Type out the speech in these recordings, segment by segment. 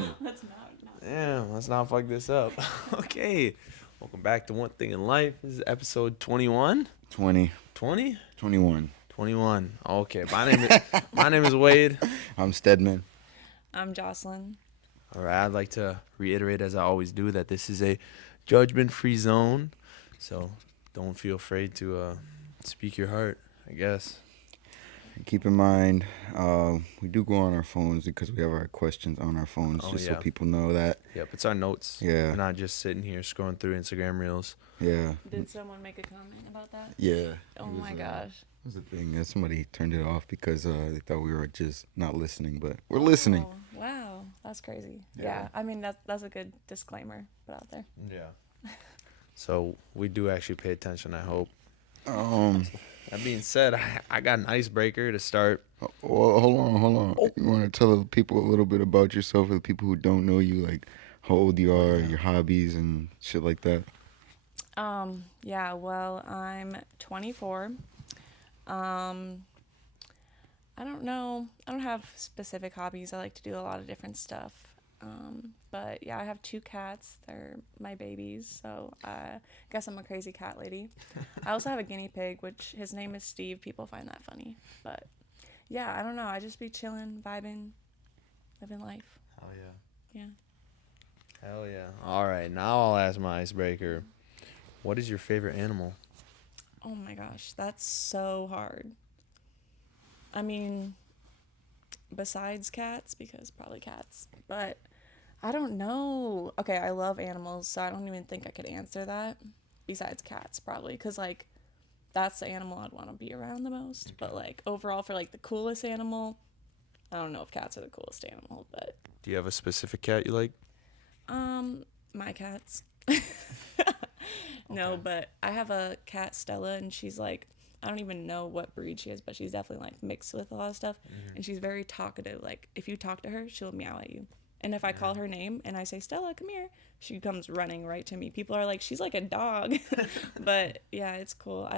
Damn. Let's not. Damn, let's not fuck this up. Okay. Welcome back to One Thing in Life. This is episode 21. 20. 20? 21. 21. Okay. My name is Wade. I'm Stedman. I'm Jocelyn. All right. I'd like to reiterate, as I always do, that this is a judgment-free zone. So don't feel afraid to speak your heart, I guess. Keep in mind, we do go on our phones because we have our questions on our phones, Oh, just yeah. so people know that. Yep, it's our notes. Yeah. We're not just sitting here scrolling through Instagram reels. Yeah. Did someone make a comment about that? Yeah. Oh It was, my gosh. It was a thing. Somebody turned it off because they thought we were just not listening, but we're listening. Oh, wow, that's crazy. Yeah. Yeah, I mean that's a good disclaimer put out there. Yeah. So we do actually pay attention, I hope. That being said, I got an icebreaker to start. Well, hold on. You want to tell the people a little bit about yourself, for the people who don't know you, like how old you are, your hobbies, and shit like that? Yeah, well, I'm 24. I don't know. I don't have specific hobbies. I like to do a lot of different stuff. But yeah, I have 2 cats. They're my babies, so I guess I'm a crazy cat lady. I also have a guinea pig, which his name is Steve. People find that funny. But yeah, I don't know. I just be chilling, vibing, living life. Hell yeah. Yeah. Hell yeah. All right, now I'll ask my icebreaker. What is your favorite animal? Oh my gosh, that's so hard. I mean, besides cats, because probably cats, but I don't know. Okay, I love animals, so I don't even think I could answer that. Besides cats, probably, because like that's the animal I'd want to be around the most. But like overall, for like the coolest animal, I don't know if cats are the coolest animal, but Do you have a specific cat you like? my cats. No, but I have a cat, Stella, and she's like, I don't even know what breed she is, but she's definitely like mixed with a lot of stuff. And she's very talkative. Like if you talk to her, she'll meow at you. And if I call her name and I say, Stella, come here, she comes running right to me. People are like, she's like a dog. But yeah, it's cool.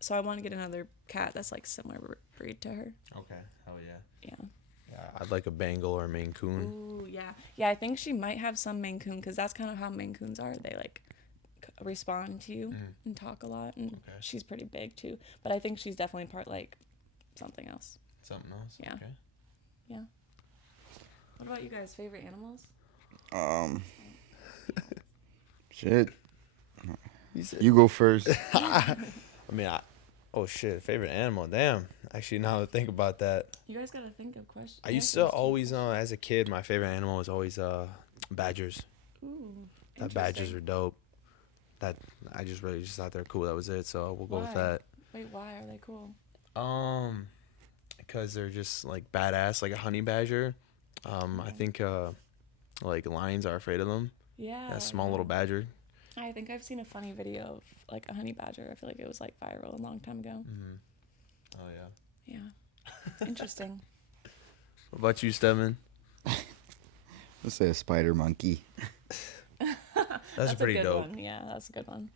So I want to get another cat that's like similar breed to her. Okay. Hell yeah. Yeah. Yeah, I'd like a Bengal or a Maine Coon. Ooh, yeah. Yeah, I think she might have some Maine Coon because that's kind of how Maine Coons are. They like respond to you and talk a lot. And she's pretty big too. But I think she's definitely part like something else. Something else? Yeah. Okay. Yeah. What about you guys? Favorite animals? Shit. You go first. I mean, oh shit, favorite animal. Damn. Actually, now that I think about that, You guys gotta think of questions. I used to always, as a kid, my favorite animal was always badgers. Ooh. That badgers were dope. That I just really just thought they were cool. That was it. So we'll go with Why? that. Wait, why are they cool? Because they're just like badass, like a honey badger. I think like lions are afraid of them. Yeah. That small little badger. I think I've seen a funny video of like a honey badger. I feel like it was like viral a long time ago. Mm-hmm. Oh yeah. Yeah. Interesting. What about you, Stedman? Let's say a spider monkey. That's pretty a good dope. one. Yeah, that's a good one.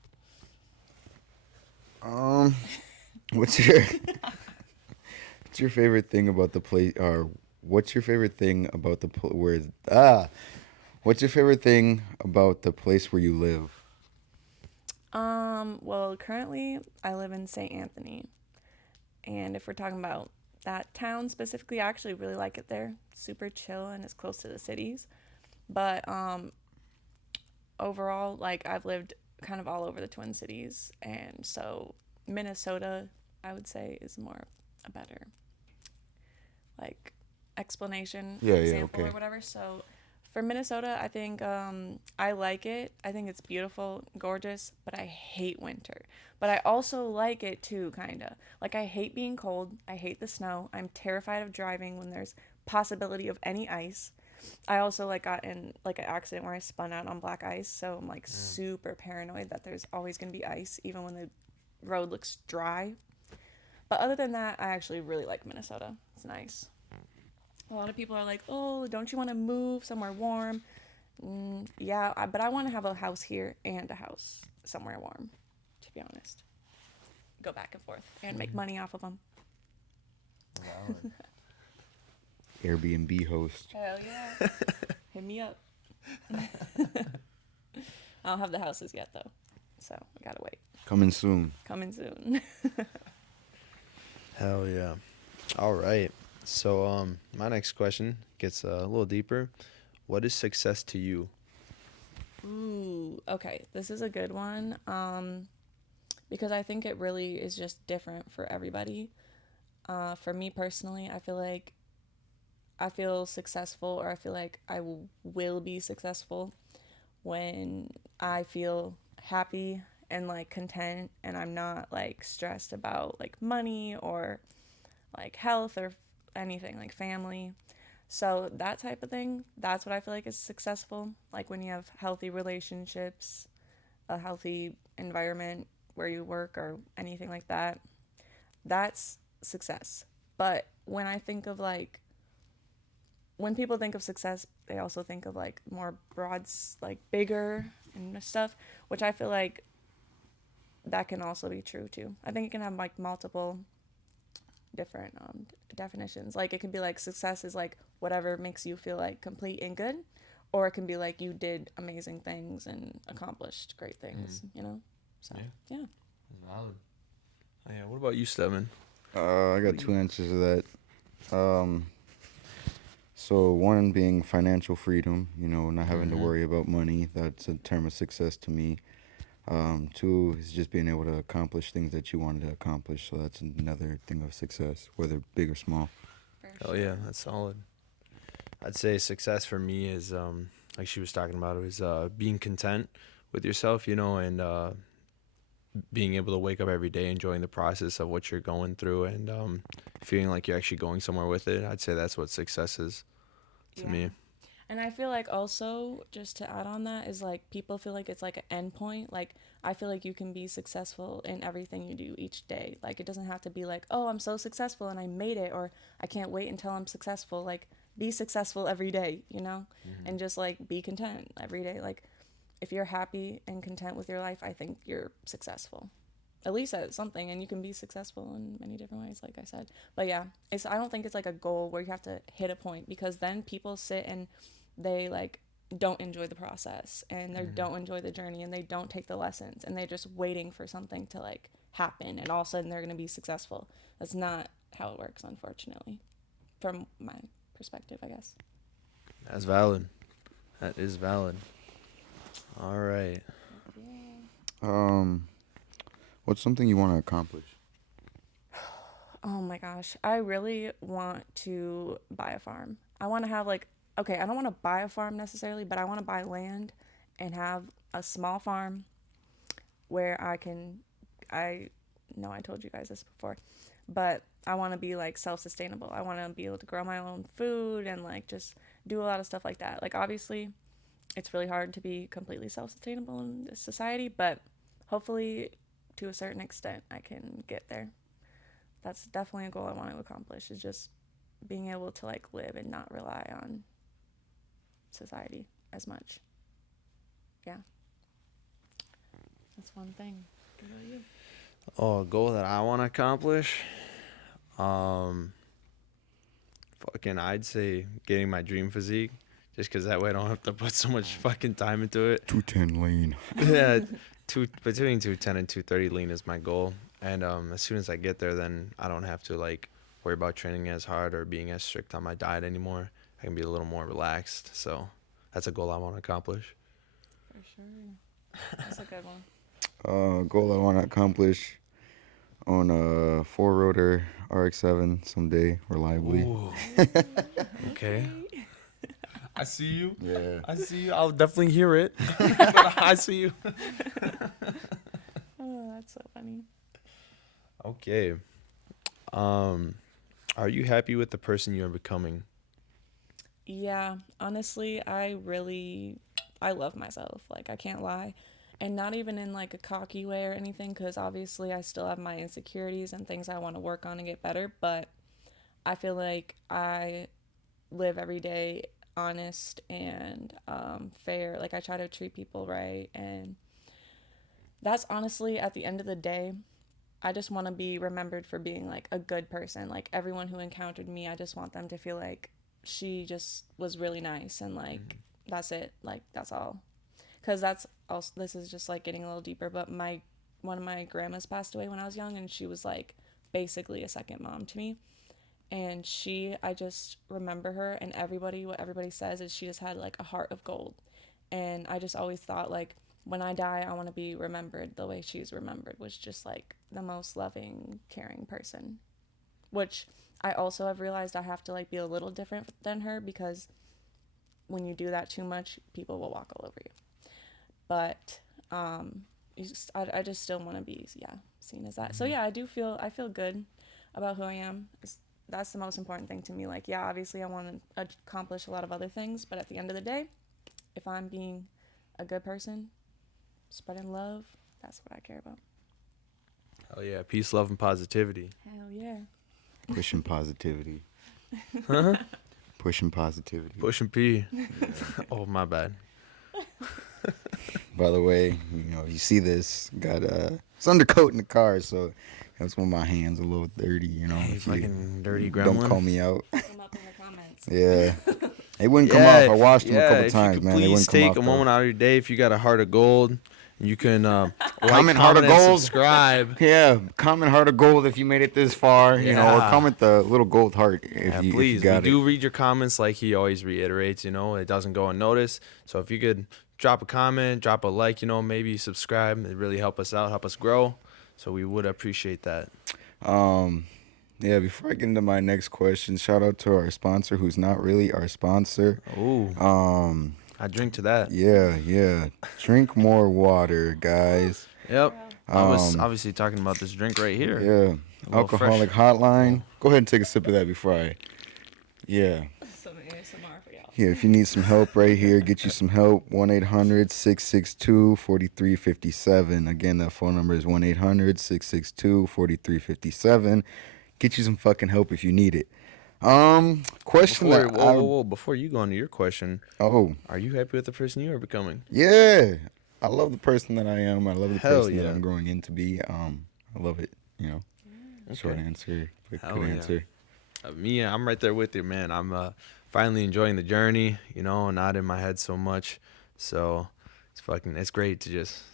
What's your what's your favorite thing about the place? Or what's your favorite thing about the what's your favorite thing about the place where you live? Well, currently I live in St. Anthony. And if we're talking about that town specifically, I actually really like it there. It's super chill and it's close to the cities. But overall, like I've lived kind of all over the Twin Cities, and so Minnesota, I would say, is more a better like explanation, example, okay. or whatever. So for Minnesota, I think I like it. I think it's beautiful, gorgeous, but I hate winter. But I also like it too, kind of. Like I hate being cold. I hate the snow. I'm terrified of driving when there's possibility of any ice. I also like got in like an accident where I spun out on black ice, so I'm like super paranoid that there's always going to be ice even when the road looks dry. But other than that, I actually really like Minnesota. It's nice. A lot of people are like, oh, don't you want to move somewhere warm? Yeah, but I want to have a house here and a house somewhere warm, to be honest. Go back and forth and make money off of them. Valid. Airbnb host. Hell yeah. Hit me up. I don't have the houses yet though, so I gotta wait. Coming soon. Coming soon. Hell yeah. All right. So my next question gets a little deeper. What is success to you? Ooh, okay. This is a good one. Because I think it really is just different for everybody. For me personally, I feel successful, or I feel like will be successful when I feel happy and like content, and I'm not like stressed about like money or like health or anything like family. So that type of thing, that's what I feel like is successful. Like when you have healthy relationships, a healthy environment where you work or anything like that. That's success. But when I think of like when people think of success, they also think of like more broad, like bigger and stuff, which I feel like that can also be true too. I think it can have like multiple different definitions. Like it can be like success is like whatever makes you feel like complete and good, or it can be like you did amazing things and accomplished great things. You know, so Yeah. yeah. Valid. Oh, yeah. What about you, Stedman? I got two answers to that. So one being financial freedom, not having to worry about money. That's a term of success to me. Two is just being able to accomplish things that you wanted to accomplish. So that's another thing of success, whether big or small. Oh yeah, that's solid. I'd say success for me is like she was talking about, it was being content with yourself, and being able to wake up every day enjoying the process of what you're going through, and feeling like you're actually going somewhere with it. I'd say that's what success is to Yeah. me. And I feel like also, just to add on that, is like people feel like it's like an end point. Like, I feel like you can be successful in everything you do each day. Like, it doesn't have to be like, oh, I'm so successful and I made it, or I can't wait until I'm successful. Like, be successful every day, you know? And just like be content every day. Like, if you're happy and content with your life, I think you're successful. At least at something, and you can be successful in many different ways, like I said. But yeah, I don't think it's like a goal where you have to hit a point, because then people sit and they like don't enjoy the process, and they don't enjoy the journey, and they don't take the lessons, and they're just waiting for something to like happen, and all of a sudden they're going to be successful. That's not how it works, unfortunately, from my perspective, I guess. That's valid. That is valid. All right. Um, what's something you want to accomplish? Oh my gosh. I really want to buy a farm. I want to have like, okay, I don't want to buy a farm necessarily, but I want to buy land and have a small farm where I know I told you guys this before, but I want to be like self sustainable. I want to be able to grow my own food and like just do a lot of stuff like that. Like, obviously, it's really hard to be completely self sustainable in this society, but hopefully, to a certain extent, I can get there. That's definitely a goal I want to accomplish, is just being able to like live and not rely on society as much. Yeah, that's one thing. What about you? Oh, a goal that I want to accomplish. Um, Fucking, I'd say getting my dream physique, just because that way I don't have to put so much fucking time into it. 210 lean. Yeah, between 210 and 230 lean is my goal. And as soon as I get there, then I don't have to like worry about training as hard or being as strict on my diet anymore. I can be a little more relaxed. So that's a goal I want to accomplish. For sure. That's a good one. Goal I want to accomplish on a four rotor RX-7 someday reliably. Ooh, okay. I see you. Yeah. I see you. I'll definitely hear it. But I see you. Oh, that's so funny. Okay. Um, are you happy with the person you're becoming? Yeah, honestly, I love myself. Like, I can't lie. And not even in like a cocky way or anything, because obviously I still have my insecurities and things I want to work on and get better. But I feel like I live every day honest and fair. Like, I try to treat people right. And that's honestly, at the end of the day, I just want to be remembered for being like a good person. Like, everyone who encountered me, I just want them to feel like she just was really nice, and like that's it. Like that's all. Cuz that's also, this is just like getting a little deeper, but my one of my grandmas passed away when I was young, and she was like basically a second mom to me. And I just remember her, and what everybody says is she just had like a heart of gold. And I just always thought like when I die, I want to be remembered the way she's remembered, was just like the most loving, caring person. Which I also have realized I have to like be a little different than her, because when you do that too much, people will walk all over you. But I just still want to be, yeah, seen as that. So yeah, I feel good about who I am. That's the most important thing to me. Like, yeah, obviously I want to accomplish a lot of other things, but at the end of the day, if I'm being a good person, spreading love, that's what I care about. Oh yeah, peace, love, and positivity. Hell yeah. Pushing positivity. Huh? Pushing positivity. Pushing P. Oh my bad. By the way, you see this, got it's undercoat in the car, so that's when my hands a little dirty, Hey, if you fucking dirty don't call gremlin. me out. Come up in the comments. Yeah. They wouldn't come off. I washed them a couple If you times, could man. They please wouldn't come take off a though. moment out of your day, if you got a heart of gold, you can like, Comment heart of comment, and gold. subscribe. Yeah, comment heart of gold if you made it this far, or Yeah. comment the little gold heart if Yeah, you please. got We it. do read your comments, like he always reiterates. It doesn't go unnoticed. So if you could drop a comment, drop a like, maybe subscribe, it really help us out, help us grow. So we would appreciate that. Yeah, before I get into my next question, shout out to our sponsor who's not really our sponsor. Ooh, I drink to that. Yeah. Drink more water, guys. Yep. I was Um, obviously talking about this drink right here. Yeah. A little Alcoholic fresh. Hotline. Go ahead and take a sip of that before I. Yeah. Some ASMR for y'all. Yeah, if you need some help right here, get you some help. 1-800-662-4357. Again, that phone number is 1-800-662-4357. Get you some fucking help if you need it. Question Before, that whoa, whoa, whoa! Before you go on to your question, Oh, are you happy with the person you are becoming? yeah. I love the person that I am. I love the Hell person that yeah. I'm growing into be. I love it, Short Okay. answer, quick Hell good yeah. answer. Me, I'm right there with you, man. I'm finally enjoying the journey, not in my head so much. So it's great to just,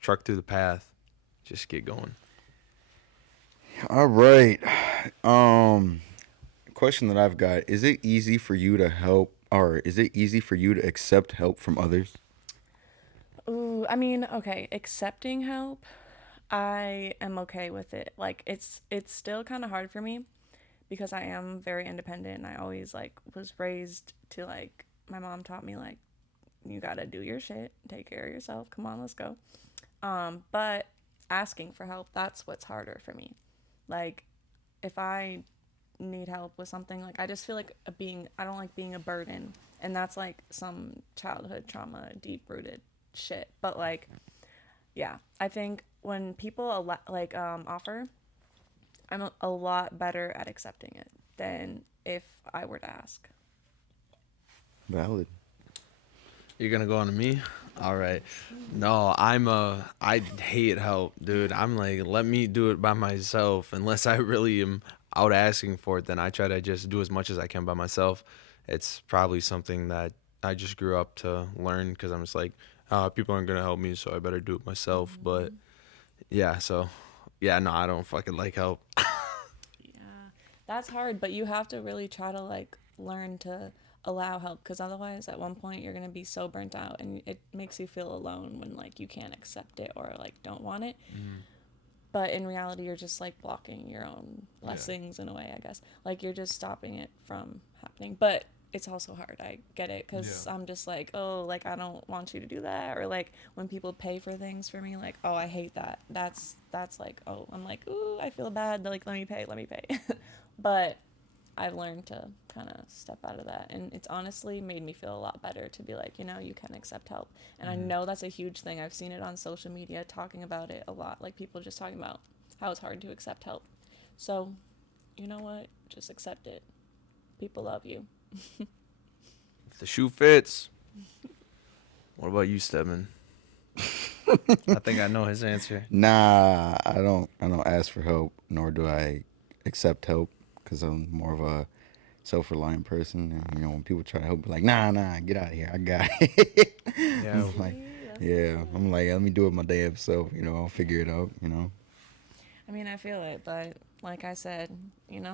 truck through the path, just get going. All right. Um, Question that I've got, is it easy for you to help, or is it easy for you to accept help from others? Ooh, I mean, okay, accepting help, I am okay with it. Like it's still kind of hard for me because I am very independent, and I always like was raised to like my mom taught me like you got to do your shit, take care of yourself. Come on, let's go. But asking for help, that's what's harder for me. Like if I need help with something, like I just feel like I don't like being a burden, and that's like some childhood trauma, deep rooted shit. But like yeah, I think when people offer, I'm a lot better at accepting it than if I were to ask. Valid. You're gonna go on to me? All right. No, I hate help, dude. I'm like, let me do it by myself. Unless I really am out asking for it, then I try to just do as much as I can by myself. It's probably something that I just grew up to learn because I'm just like, people aren't gonna help me, so I better do it myself. But yeah, so yeah, no, I don't fucking like help. Yeah, that's hard, but you have to really try to like learn to allow help, because otherwise at one point you're going to be so burnt out, and it makes you feel alone when like you can't accept it or like don't want it. But in reality you're just like blocking your own blessings in a way, I guess. Like you're just stopping it from happening. But it's also hard, I get it, because I'm just like, oh, like I don't want you to do that. Or like when people pay for things for me, like, oh, I hate that. That's like, oh, I'm like, ooh, I feel bad, like let me pay. But I've learned to kind of step out of that, and it's honestly made me feel a lot better to be like, you can accept help. And I know that's a huge thing. I've seen it on social media, talking about it a lot, like people just talking about how it's hard to accept help. So you know what, just accept it. People love you. If the shoe fits. What about you, Stedman? I think I know his answer. Nah, I don't ask for help, nor do I accept help, because I'm more of a self-reliant person, and when people try to help, be like, nah, get out of here, I got it. Yeah. I'm like, See, that's the yeah, thing. I'm like, let me do it my damn self. I'll figure it out. I mean, I feel it, but like I said,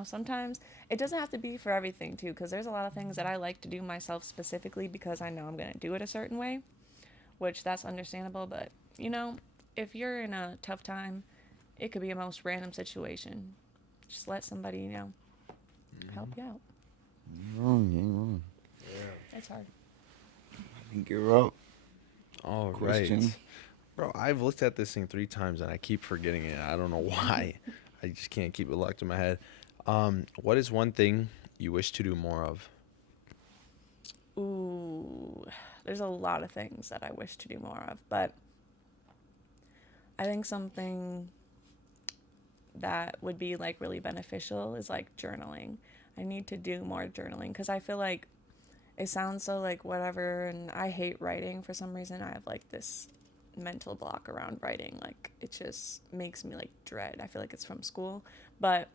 sometimes it doesn't have to be for everything too, because there's a lot of things that I like to do myself specifically because I know I'm gonna do it a certain way, which that's understandable. But you know, if you're in a tough time, it could be a most random situation. Just let somebody, help you out. You ain't wrong, you ain't wrong. It's hard. I think you're up. All Question. right. Bro, I've looked at this thing 3 times and I keep forgetting it. I don't know why. I just can't keep it locked in my head. What is one thing you wish to do more of? Ooh, there's a lot of things that I wish to do more of, but I think something that would be like really beneficial is like journaling. I need to do more journaling because I feel like it sounds so like whatever, and I hate writing for some reason. I have like this mental block around writing. Like it just makes me like dread. I feel like it's from school, but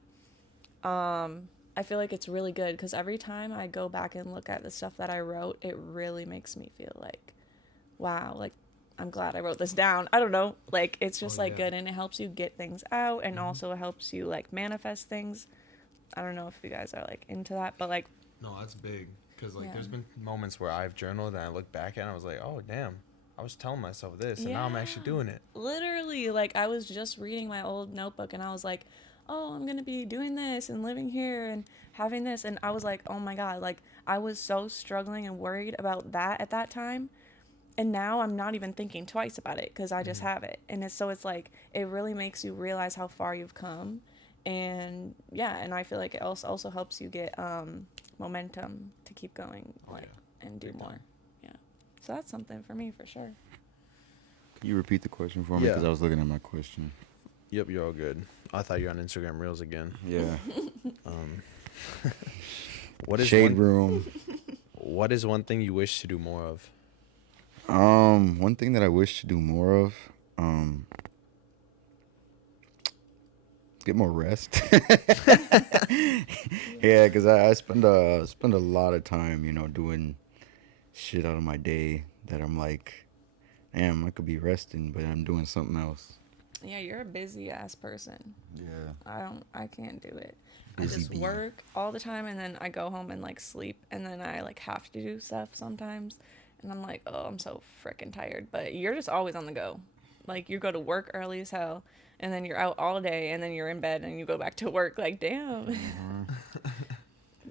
I feel like it's really good because every time I go back and look at the stuff that I wrote, it really makes me feel like, wow, like I'm glad I wrote this down. I don't know. Like it's Oh just like yeah. good and it helps you get things out and Hmm. also helps you like manifest things. I don't know if you guys are like into that, but like No, that's big. Cause like yeah. there's been moments where I've journaled and I look back at it and I was like, oh damn, I was telling myself this and now I'm Yeah. actually doing it. Literally, like I was just reading my old notebook and I was like, "Oh, I'm going to be doing this and living here and having this." And I was like, "Oh my god, like I was so struggling and worried about that at that time." And now I'm not even thinking twice about it because I just Hmm. have it. And it's like it really makes you realize how far you've come. And yeah, and I feel like it also helps you get momentum to keep going Oh like yeah, and do big more. time. Yeah. So that's something for me for sure. Can you repeat the question for me? Yeah. Because I was looking at my question. Yep, you're all good. I thought you were on Instagram Reels again. Yeah. Um, what is Shade one? room. What is one thing you wish to do more of? One thing that I wish to do more of, um, get more rest. Yeah, because I spend a lot of time, doing shit out of my day that I'm like, damn, I could be resting, but I'm doing something else. Yeah, you're a busy ass person. Yeah. I can't do it. I Busy just bee. work all the time and then I go home and like sleep and then I like have to do stuff sometimes and I'm like, "Oh, I'm so freaking tired." But you're just always on the go. Like you go to work early as hell and then you're out all day and then you're in bed and you go back to work like, "Damn." Uh-huh.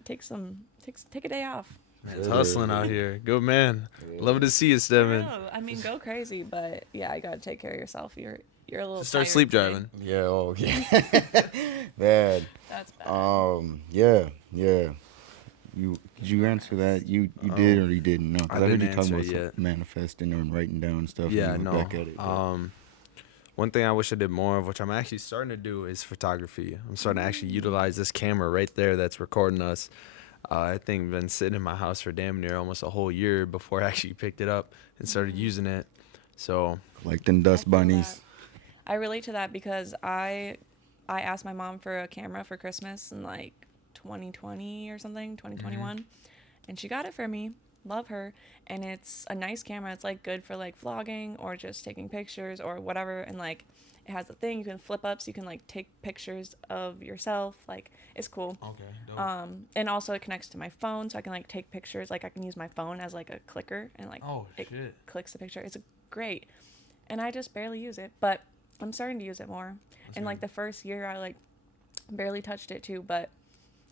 Take a day off. Man's hustling out Literally. here. Good man. Love Yeah. to see you, For Steven. real. I mean, go crazy, but yeah, I got to take care of yourself. You're a little Just start tired sleep today. driving. Yeah, oh yeah. Man. That's bad. Yeah. Did you answer that? You did Oh, or you didn't? No, I because I heard didn't you talking answer about it yet. manifesting and writing down stuff and Yeah, you look no. back at it. But One thing I wish I did more of, which I'm actually starting to do, is photography. I'm starting to actually utilize this camera right there that's recording us. I think been sitting in my house for damn near almost a whole year before I actually picked it up and started using it. So, collecting I dust feel that. bunnies. I relate to that because I asked my mom for a camera for Christmas in like 2020 or something, mhm. 2021, and she got it for me. Love her, and it's a nice camera. It's like good for like vlogging or just taking pictures or whatever. And like it has a thing you can flip up so you can like take pictures of yourself. Like it's cool. Okay, dope. And also it connects to my phone, so I can like take pictures. Like I can use my phone as like a clicker, and like Oh it shit. clicks the picture. It's great, and I just barely use it, but I'm starting to use it more. That's And good. like the first year, I like barely touched it too, but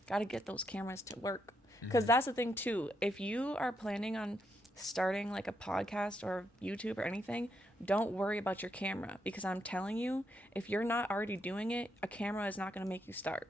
got to get those cameras to work. Because Mhm. that's the thing too. If you are planning on starting like a podcast or YouTube or anything, don't worry about your camera because I'm telling you, if you're not already doing it, a camera is not going to make you start.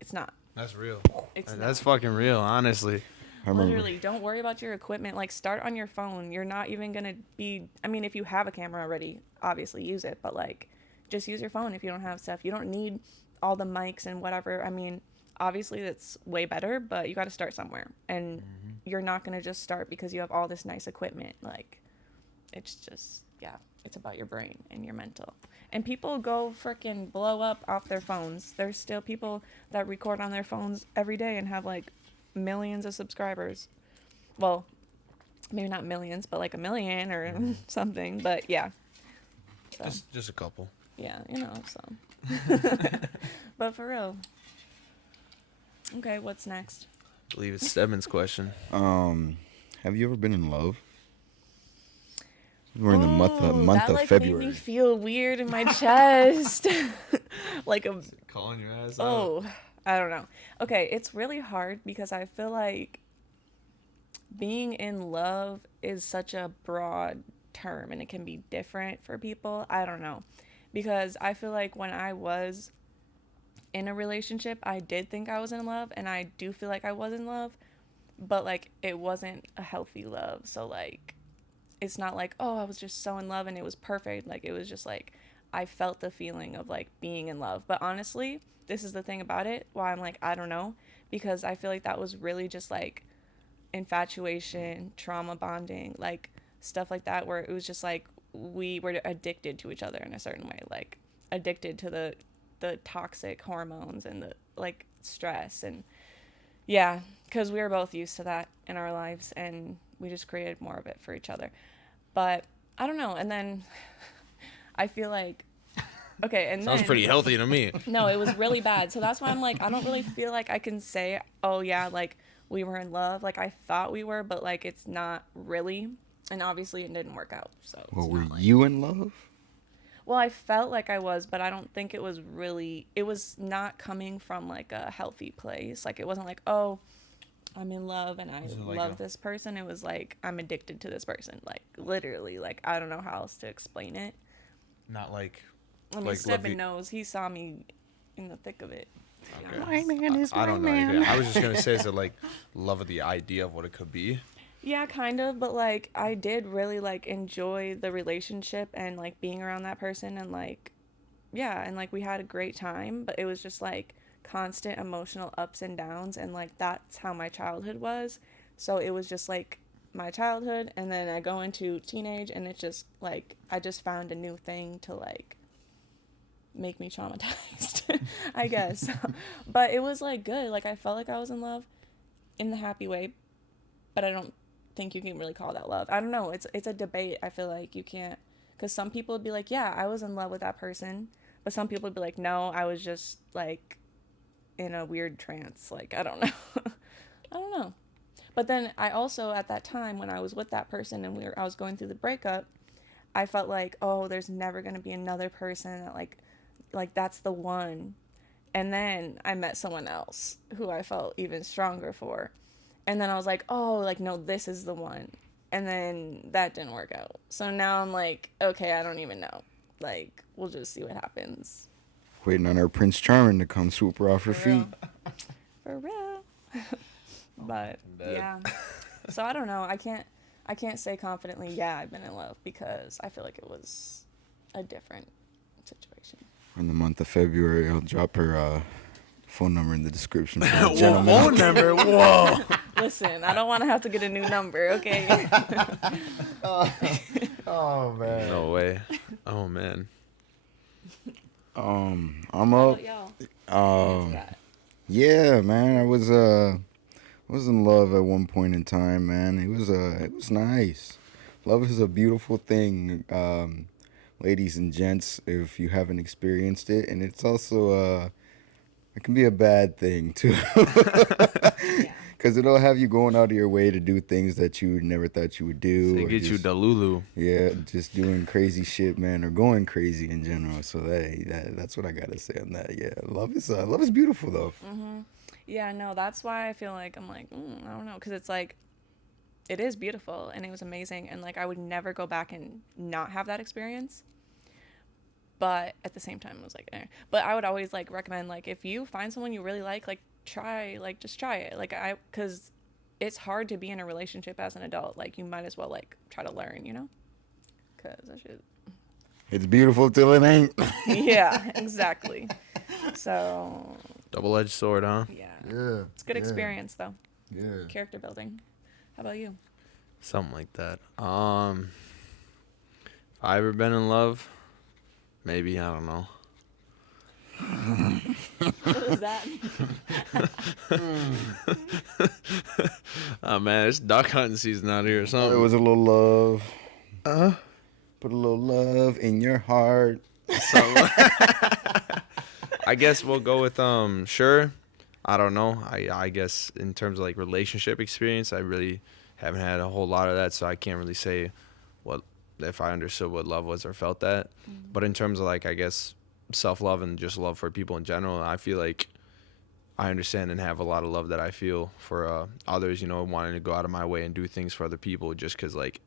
It's not. That's real. It's That's not. fucking real, honestly. I remember. Literally, don't worry about your equipment. Like, start on your phone. You're not even gonna be. I mean, if you have a camera already, obviously use it, but like, just use your phone if you don't have stuff. You don't need all the mics and whatever. I mean, obviously, that's way better, but you gotta start somewhere. And Mhm. you're not gonna just start because you have all this nice equipment. Like, it's just, yeah, it's about your brain and your mental. And people go freaking blow up off their phones. There's still people that record on their phones every day and have like millions of subscribers. Well, maybe not millions, but like a million or something. But yeah. So, Just a couple. yeah, so. But for real. Okay, what's next? I believe it's Stebbins' question. Have you ever been in love? We're in the month That of like made me February. feel weird in my chest. Like a Calling your ass oh, I don't know. Okay, it's really hard because I feel like being in love is such a broad term and it can be different for people. I don't know. Because I feel like when I was in a relationship, I did think I was in love and I do feel like I was in love, but like it wasn't a healthy love. So like it's not like, oh, I was just so in love and it was perfect. Like it was just like I felt the feeling of like being in love. But honestly, this is the thing about it why I'm like, I don't know, because I feel like that was really just like infatuation, trauma bonding, like stuff like that, where it was just like we were addicted to each other in a certain way, like addicted to the toxic hormones and the like stress and yeah, because we were both used to that in our lives and we just created more of it for each other. But I don't know. And then I feel like okay, and Sounds then pretty healthy to me. no, it was really bad. So that's why I'm like, I don't really feel like I can say, oh yeah, like we were in love. Like I thought we were, but like it's not really. And obviously it didn't work out. So Well, it's were not like. you in love? Well, I felt like I was, but I don't think it was really. It was not coming from like a healthy place. Like it wasn't like, oh, I'm in love and I Was it like love a- this person. It was like I'm addicted to this person. Like literally, like I don't know how else to explain it. Not like I mean, like love Stephen you. knows. He saw me in the thick of it. Okay. My man is I my don't know. man. I was just gonna say, is it like love of the idea of what it could be? Yeah, kind of, but like I did really like enjoy the relationship and like being around that person and like yeah, and like we had a great time, but it was just like constant emotional ups and downs and like that's how my childhood was. So it was just like my childhood and then I go into teenage and it's just like I just found a new thing to like make me traumatized, I guess. But it was like good. Like I felt like I was in love in the happy way, but I don't think you can really call that love. I don't know. It's a debate. I feel like you can't because some people would be like, yeah, I was in love with that person, but some people would be like, no, I was just like in a weird trance. Like I don't know. I don't know. But then I also at that time when I was with that person and I was going through the breakup, I felt like, oh, there's never gonna be another person that like that's the one. And then I met someone else who I felt even stronger for. And then I was like, oh, like, no, this is the one. And then that didn't work out. So now I'm like, okay, I don't even know. Like, we'll just see what happens. Waiting on our Prince Charming to come swoop her off her For real. feet. For real. But I'm dead. yeah. So I don't know. I can't say confidently, yeah, I've been in love because I feel like it was a different situation. In the month of February, I'll drop her phone number in the description for the Whoa, gentleman. phone number. Whoa. Listen, I don't want to have to get a new number, okay? Oh man. No way. Oh man. I'm How up. about y'all? Um, That. yeah, man. I was in love at one point in time, man. It was nice. Love is a beautiful thing, ladies and gents. If you haven't experienced it, and it's also it can be a bad thing too. Yeah. Because it'll have you going out of your way to do things that you never thought you would do. They or get you just- the Lulu. Yeah, just doing crazy shit, man, or going crazy in general. So that's what I gotta say on that. Yeah, love is beautiful though. Yeah, no, that's why I feel like I'm like, I don't know, because it's like, it is beautiful and it was amazing. And like, I would never go back and not have that experience. But at the same time, it was like, eh. But I would always like recommend, like, if you find someone you really like, just try it. Like, because it's hard to be in a relationship as an adult. Like, you might as well, like, try to learn, you know? Because that shit. It's beautiful till it ain't. Yeah, exactly. So, Double-edged sword, huh? yeah. Yeah. It's good experience, though. Yeah. Character building. How about you? Something like that. If I ever been in love, maybe, I don't know. What does that mean? Oh man, it's duck hunting season out here or It something. was a little love. Uh, Put a little love in your heart. so I guess we'll go with sure. I don't know. I guess in terms of like relationship experience, I really haven't had a whole lot of that, so I can't really say what if I understood what love was or felt that. Mm. But in terms of like I guess self love and just love for people in general, I feel like I understand and have a lot of love that I feel for others. You know, wanting to go out of my way and do things for other people, just because like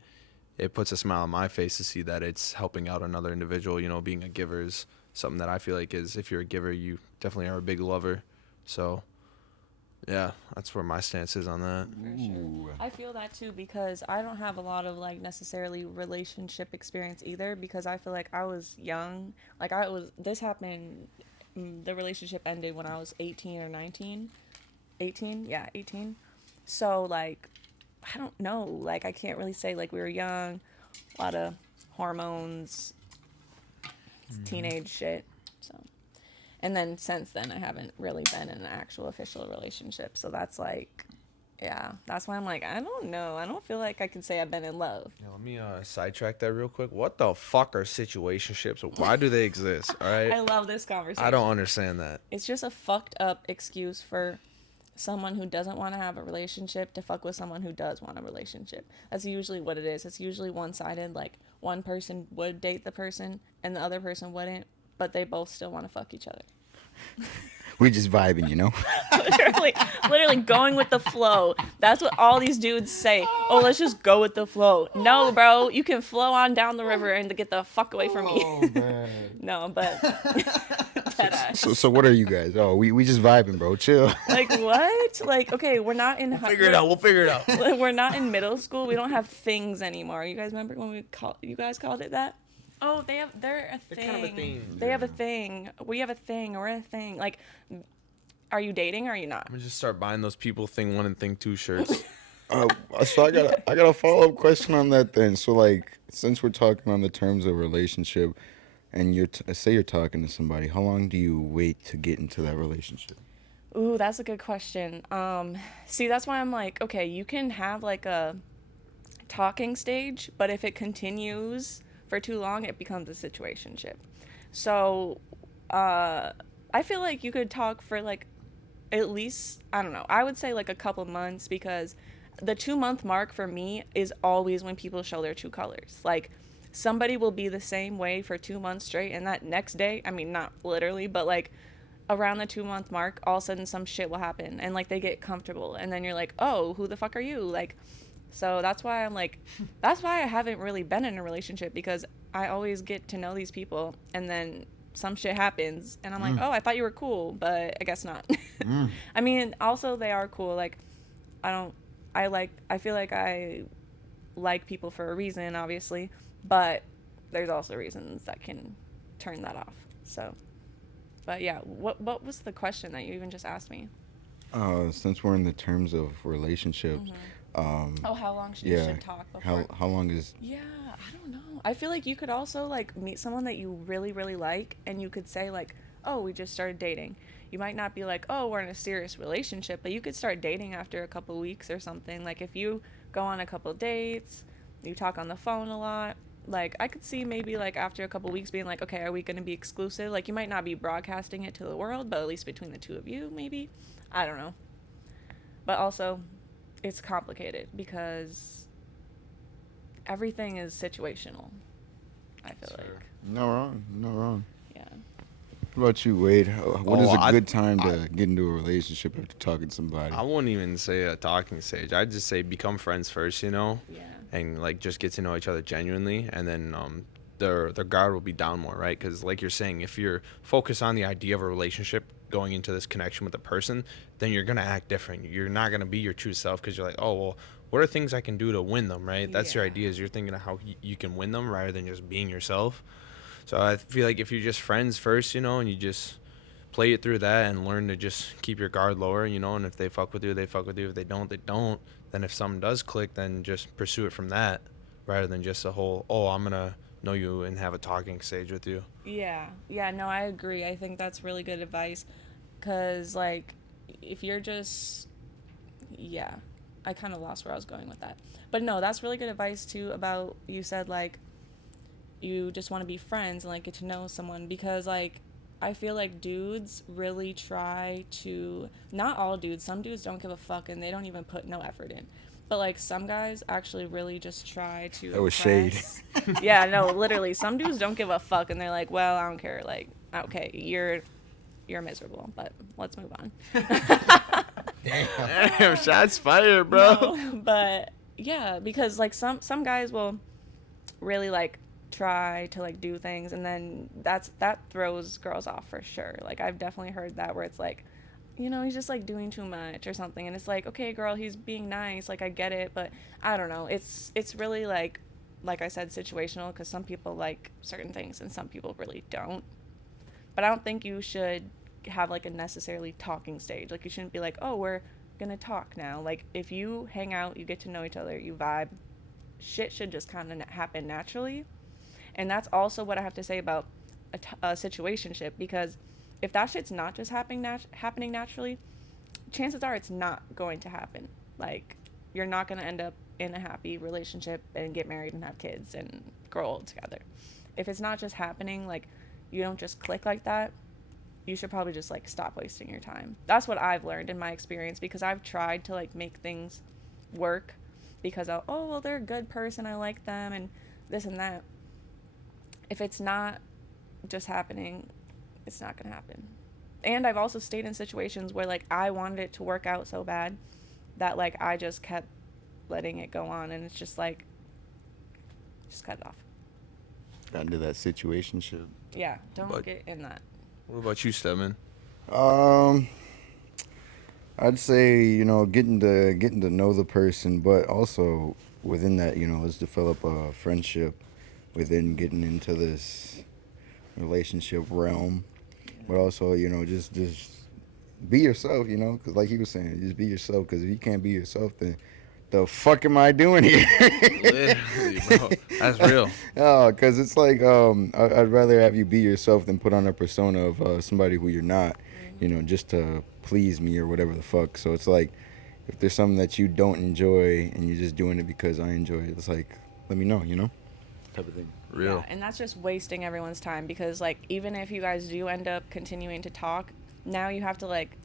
it puts a smile on my face to see that it's helping out another individual. You know, being a giver is something that I feel like is if you're a giver, you definitely are a big lover. So yeah, that's where my stance is on that. For sure. I feel that too because I don't have a lot of like necessarily relationship experience either because I feel like I was young. Like this happened, the relationship ended when I was 18 or 19. 18? Yeah, 18. So like I don't know. Like I can't really say like we were young, a lot of hormones, teenage shit. So and then since then I haven't really been in an actual official relationship. So that's like yeah, that's why I'm like I don't know. I don't feel like I can say I've been in love. Yeah, let me sidetrack that real quick. What the fuck are situationships? Why do they exist? All right, I love this I don't conversation. understand that. It's just a fucked up excuse for someone who doesn't want to have a relationship to fuck with someone who does want a relationship. That's usually what it is. It's usually one-sided. Like one person would date the person and the other person wouldn't, but they both still want to fuck each other. We just vibing, you know. literally, literally going with the flow. That's what all these dudes say. Oh, let's just go with the flow. No, bro, you can flow on down the river and get the fuck away from me. Man. No, but deadass. So what are you guys? Oh, we just vibing, bro. Chill. Like what? Like okay, we're not in Figure it out. We'll figure it out. we're not in middle school. We don't have things anymore. You guys remember when you guys called it that? Oh, they're a thing. kind of a thing. They have a thing. We have a thing. We're a thing. Like, are you dating or are you not? I'm gonna just start buying those people thing 1 and thing 2 shirts. So I got a follow up question on that then. So like, since we're talking on the terms of relationship, and say you're talking to somebody, how long do you wait to get into that relationship? Ooh, that's a good question. See, that's why I'm like, okay, you can have like a talking stage, but if it continues for too long, it becomes a situationship. So, I feel like you could talk for like at least, I don't know, I would say like a couple months because the 2 month mark for me is always when people show their true colors. Like, somebody will be the same way for 2 months straight, and that next day, I mean, not literally, but like around the 2 month mark, all of a sudden some shit will happen and like they get comfortable, and then you're like, oh, who the fuck are you? Like, so that's why I'm like, that's why I haven't really been in a relationship because I always get to know these people and then some shit happens and I'm like, oh, I thought you were cool, but I guess not. I mean, also they are cool. Like, I don't, I feel like I like people for a reason, obviously, but there's also reasons that can turn that off. So, but yeah, what was the question that you even just asked me? Since we're in the terms of relationships, Oh, how long you yeah, should talk before? how long is Yeah, I don't know. I feel like you could also like meet someone that you really, really like, and you could say like, "Oh, we just started dating." You might not be like, "Oh, we're in a serious relationship," but you could start dating after a couple weeks or something. Like if you go on a couple dates, you talk on the phone a lot. Like I could see maybe like after a couple weeks being like, "Okay, are we going to be exclusive?" Like you might not be broadcasting it to the world, but at least between the two of you, maybe. I don't know. But also, it's complicated because everything is situational. I feel like, no wrong, no wrong. yeah. What about you, Wade? What is Oh, a good time to get into a relationship after talking to somebody? I wouldn't even say a talking stage. I'd just say become friends first, you know, Yeah. and like just get to know each other genuinely, and then their guard will be down more, right? Because like you're saying, if you're focused on the idea of a relationship going into this connection with a person, then you're gonna act different. You're not gonna be your true self because you're like, oh well, what are things I can do to win them, right? That's your Yeah. idea. Is you're thinking of how you can win them rather than just being yourself. So I feel like if you're just friends first, you know, and you just play it through that and learn to just keep your guard lower, you know, and if they fuck with you, they fuck with you. If they don't, they don't. Then if something does click, then just pursue it from that rather than just a whole, oh, I'm going to know you and have a talking stage with you. Yeah. Yeah, no, I agree. I think that's really good advice cuz like if you're just yeah, I kind of lost where I was going with that. But no, that's really good advice too about you said like you just want to be friends and like get to know someone because like I feel like dudes really try to not all dudes, some dudes don't give a fuck and they don't even put no effort in. But like some guys actually really just try to That was shade. impress. Yeah, no, literally some dudes don't give a fuck and they're like, "Well, I don't care. Like, okay, you're miserable, but let's move on." Damn. Damn, shots fired, bro. No, but yeah, because like some guys will really like try to like do things and then that throws girls off for sure. Like I've definitely heard that where it's like, he's just like doing too much or something and it's like, okay, girl, he's being nice, like I get it, but I don't know. It's really like I said situational because some people like certain things and some people really don't. But I don't think you should have like a necessarily talking stage. Like you shouldn't be like, "Oh, we're going to talk now." Like if you hang out, you get to know each other, you vibe, shit should just kind of happen naturally. And that's also what I have to say about a situationship because if that shit's not just happening naturally, chances are it's not going to happen. Like you're not going to end up in a happy relationship and get married and have kids and grow old together. If it's not just happening, like you don't just click like that, you should probably just like stop wasting your time. That's what I've learned in my experience because I've tried to like make things work because oh well they're a good person, I like them and this and that. If it's not just happening, it's not going to happen. And I've also stayed in situations where like I wanted it to work out so bad that like I just kept letting it go on and it's just like just cut it off. Got into that situation shit. Yeah, don't But get in that. what about you, Stedman? Um, I'd say getting to know the person, but also within that, let's develop a friendship within getting into this relationship realm. But also, just be yourself, because like he was saying, just be yourself. Because if you can't be yourself, then the fuck am I doing here? Literally, bro. That's real. Oh, because it's like I'd rather have you be yourself than put on a persona of somebody who you're not, just to please me or whatever the fuck. So it's like if there's something that you don't enjoy and you're just doing it because I enjoy it, it's like let me know, type of thing. Yeah, Real. and that's just wasting everyone's time because like even if you guys do end up continuing to talk, now you have to like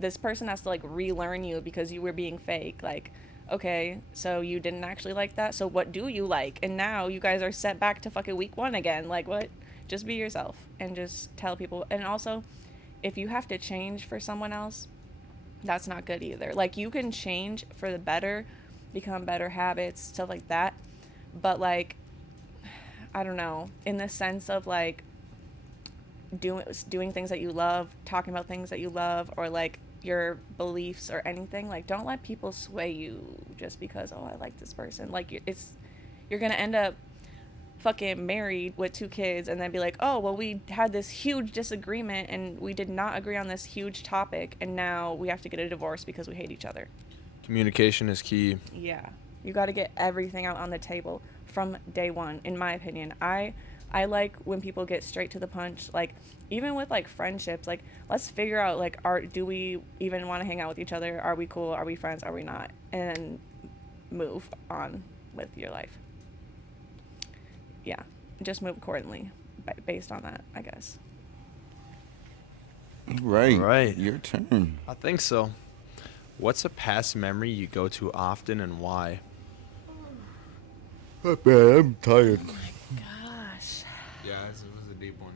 this person has to like relearn you because you were being fake. Like, okay, so you didn't actually like that. So what do you like? And now you guys are set back to fucking week 1 again. Like what? Just be yourself and just tell people. And also, if you have to change for someone else, that's not good either. Like you can change for the better, become better habits, stuff like that. But like I don't know, in the sense of like doing things that you love, talking about things that you love, or like your beliefs or anything. Like, don't let people sway you just because I like this person. Like, you're gonna end up fucking married with 2 kids and then be like, oh well, we had this huge disagreement and we did not agree on this huge topic, and now we have to get a divorce because we hate each other. Communication is key. Yeah, you got to get everything out on the table from day one, in my opinion. I like when people get straight to the punch. Like even with like friendships, like let's figure out like do we even want to hang out with each other? Are we cool? Are we friends? Are we not? And move on with your life. Yeah, just move accordingly based on that, I guess. All Right, right. your turn. I think so. What's a past memory you go to often and why? Not bad. I'm tired. Gosh. Yeah, it was a deep one.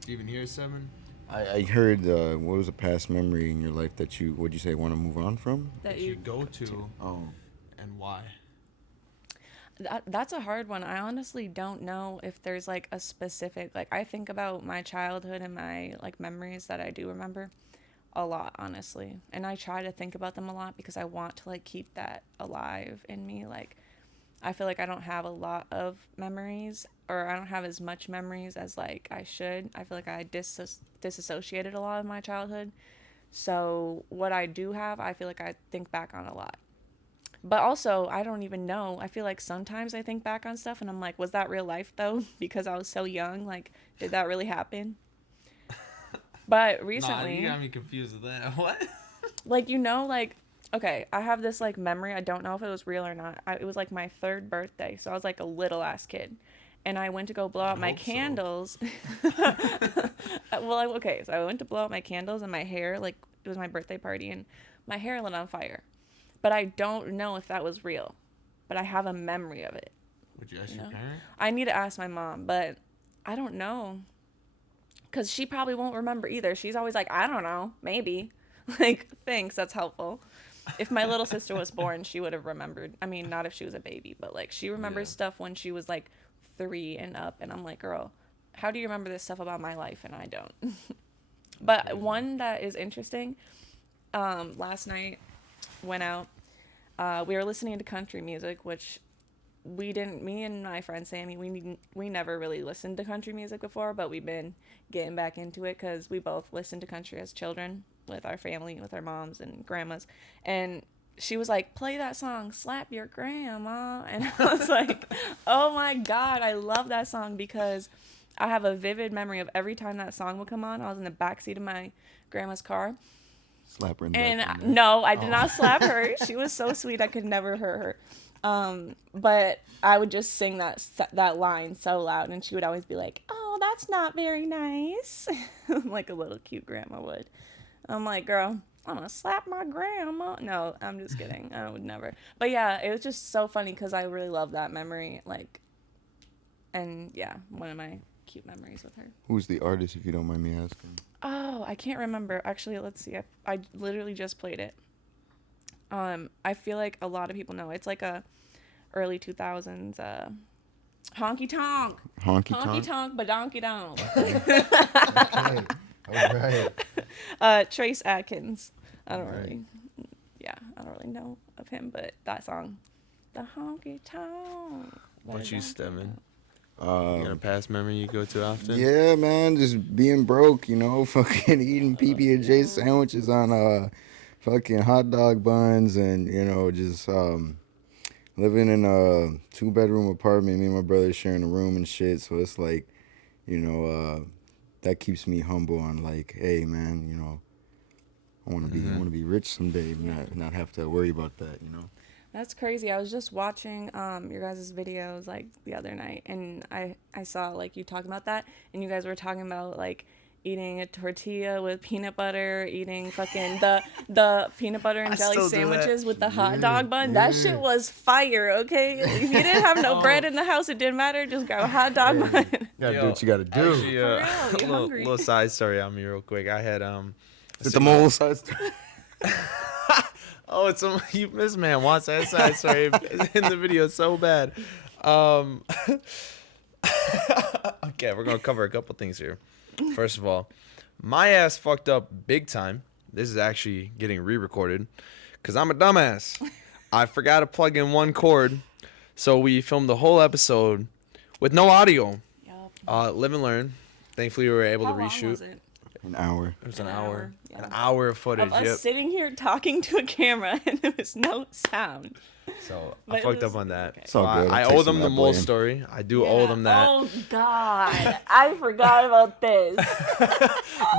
Do you even hear 7? I heard what was a past memory in your life that would you say want to move on from? That You you go to Oh, and why? That's a hard one. I honestly don't know if there's like a specific like I think about my childhood and my like memories that I do remember a lot, honestly. And I try to think about them a lot because I want to like keep that alive in me. Like I feel like I don't have a lot of memories or I don't have as much memories as like I should. I feel like I disassociated a lot of my childhood. So what I do have, I feel like I think back on a lot. But also, I don't even know. I feel like sometimes I think back on stuff and I'm like, was that real life though? Because I was so young. Like, did that really happen? But Nah, you recently, got me confused with that. What? like, like, okay, I have this like memory. I don't know if it was real or not. It was like my third birthday. So I was like a little ass kid. And I went to go blow I out my hope so. candles. Okay, so I went to blow out my candles and my hair, like, it was my birthday party and my hair lit on fire. But I don't know if that was real. But I have a memory of it, Would you ask you your know? parent? I need to ask my mom, but I don't know. Because she probably won't remember either. She's always like, I don't know, maybe. Like, thanks, that's helpful. If my little sister was born, she would have remembered. I mean, not if she was a baby, but like, she Yeah. remembers stuff when she was like 3 and up. And I'm like, girl, how do you remember this stuff about my life? And I don't. That's But crazy. one that is interesting, last night, went out. We were listening to country music, which we didn't. Me and my friend Sammy, we never really listened to country music before, but we've been getting back into it because we both listened to country as children with our family, with our moms and grandmas, and she was like, "Play that song, Slap Your Grandma," and I was like, "Oh my God, I love that song," because I have a vivid memory of every time that song would come on. I was in the backseat of my grandma's car, Slap her in the back and of the neck. no, I did Oh. not slap her. She was so sweet. I could never hurt her. But I would just sing that line so loud, and she would always be like, "Oh, that's not very nice," like a little cute grandma would. I'm like, girl, I'm gonna slap my grandma. No, I'm just kidding. I would never. But yeah, it was just so funny because I really love that memory. Like, and yeah, one of my cute memories with her. Who's the artist, if you don't mind me asking? Oh, I can't remember. Actually, let's see. I literally just played it. I feel like a lot of people know. It's like a early 2000s honky tonk. Honky Honky Tonk? tonk, badonky donk. Okay. All right. Trace Atkins. I don't Right. really, yeah, I don't really know of him, but that song, the honky tonk. What you stemming? You got a Um, past memory you go to often? yeah, man, just being broke, fucking eating PB&J sandwiches on fucking hot dog buns and, just living in a 2-bedroom apartment. Me and my brother sharing a room and shit. So it's like, you know, that keeps me humble on like, hey, man, I want to be, I Mhm. want to be rich someday, Yeah. not have to worry about that. That's crazy. I was just watching your guys' videos like the other night, and I saw like you talking about that, and you guys were talking about like eating a tortilla with peanut butter, eating fucking the peanut butter and I jelly still do that. sandwiches with the hot Yeah, dog bun. That shit yeah. was fire. Okay, if you didn't have no Oh. bread in the house, it didn't matter. Just grab a hot dog Hey. bun. You gotta do Yo, what you gotta do. Actually, For real, a you're little, hungry. little side story on me real quick. I had a Is it the single- mole size? Oh, it's this man wants that side story in the video so bad. Okay, we're gonna cover a couple things here. First of all, my ass fucked up big time. This is actually getting re-recorded because I'm a dumbass. I forgot to plug in one cord, so we filmed the whole episode with no audio. Yup. Live and learn. Thankfully, we were able How to long reshoot. was it? An hour. It was An an hour, hour. yeah. An hour of footage. Of us Yep. sitting here talking to a camera and there was no sound. So But I it fucked was- up on that. okay. It's all So good. I I'll take owe some them of the that mole blame. story. I do Yeah. owe them that. Oh God, I forgot about this.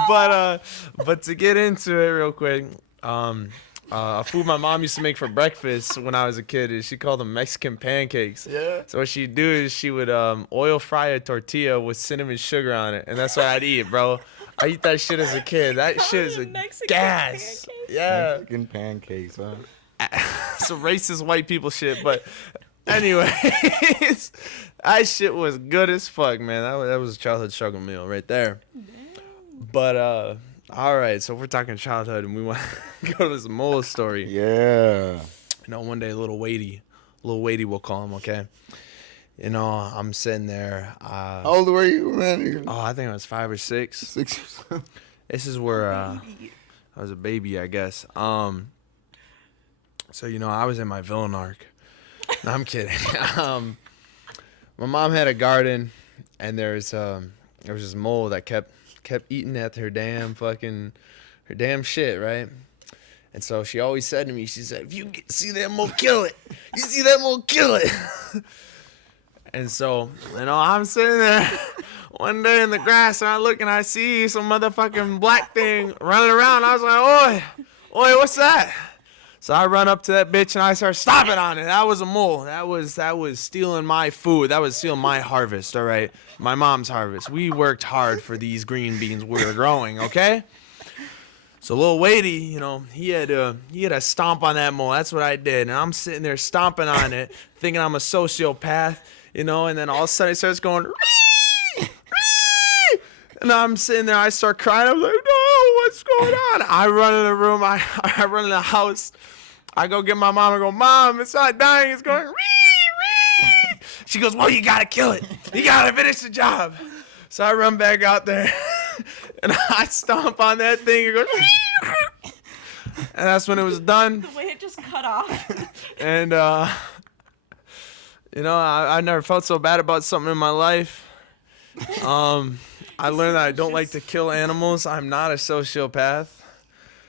But to get into it real quick, a food my mom used to make for breakfast when I was a kid is she called them Mexican pancakes. Yeah. So what she'd do is she would oil fry a tortilla with cinnamon sugar on it, and that's what I'd eat, bro. I eat that shit as a kid. That shit is a Mexican gas. pancakes? Yeah. Mexican pancakes, huh? Some racist white people shit, but anyways, that shit was good as fuck, man. That was a childhood struggle meal right there. But all right, so if we're talking childhood and we want to go to this mole story, Yeah. one day little Wadey we'll call him, okay? I'm sitting there. How old were you, man? You're I think I was 5 or 6. 6 or something. This is where I was a baby, I guess. So I was in my villain arc. No, I'm kidding. My mom had a garden, and there was this mole that kept eating at her damn shit, right? And so she always said to me, she said, if you see that mole, kill it. You see that mole, kill it. And so, I'm sitting there one day in the grass, and I look and I see some motherfucking black thing running around. I was like, oi, what's that? So I run up to that bitch and I start stomping on it. That was a mole. That was stealing my food. That was stealing my harvest, all right? My mom's harvest. We worked hard for these green beans we were growing, okay? So Lil Wadey, he had to stomp on that mole. That's what I did. And I'm sitting there stomping on it, thinking I'm a sociopath, and then all of a sudden it starts going, "Ree! Ree!" And I'm sitting there, I start crying. I'm like, no, what's going on? I run in the room, I run in the house. I go get my mom and go, Mom, it's not dying, it's going, "Ree! Ree!" She goes, well, you gotta kill it. You gotta finish the job. So I run back out there and I stomp on that thing and go, "Ree!" And that's when it was done. The way it just cut off. And, I never felt so bad about something in my life. I learned that I don't like to kill animals. I'm not a sociopath.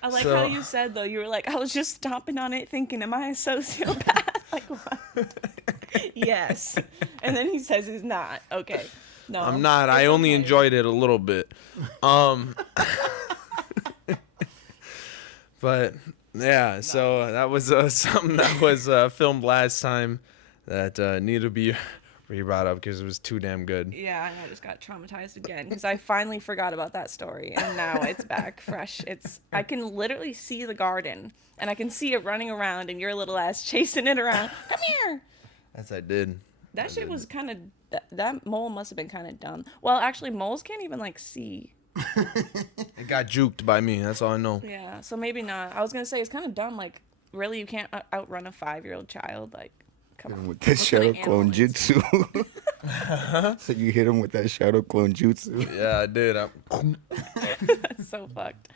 I like So- how you said, though, you were like, I was just stomping on it thinking, am I a sociopath? Like, what? Yes. And then he says he's not. Okay. No. I'm not. It's I only okay. enjoyed it a little bit. But yeah, so that was something that was filmed last time that needed to be re-brought up because it was too damn good. Yeah, and I just got traumatized again because I finally forgot about that story, and now it's back fresh. I can literally see the garden, and I can see it running around, and your little ass chasing it around. Come here. That's I did. That shit was kind of that mole must have been kind of dumb. Well, actually, moles can't even like see. It got juked by me. That's all I know. Yeah, so maybe not. I was gonna say it's kind of dumb. Like, really, you can't outrun a 5-year-old child. Like, come on. With that What shadow kind of clone animal is- jutsu. So you hit him with that shadow clone jutsu. Yeah, I did. That's so fucked.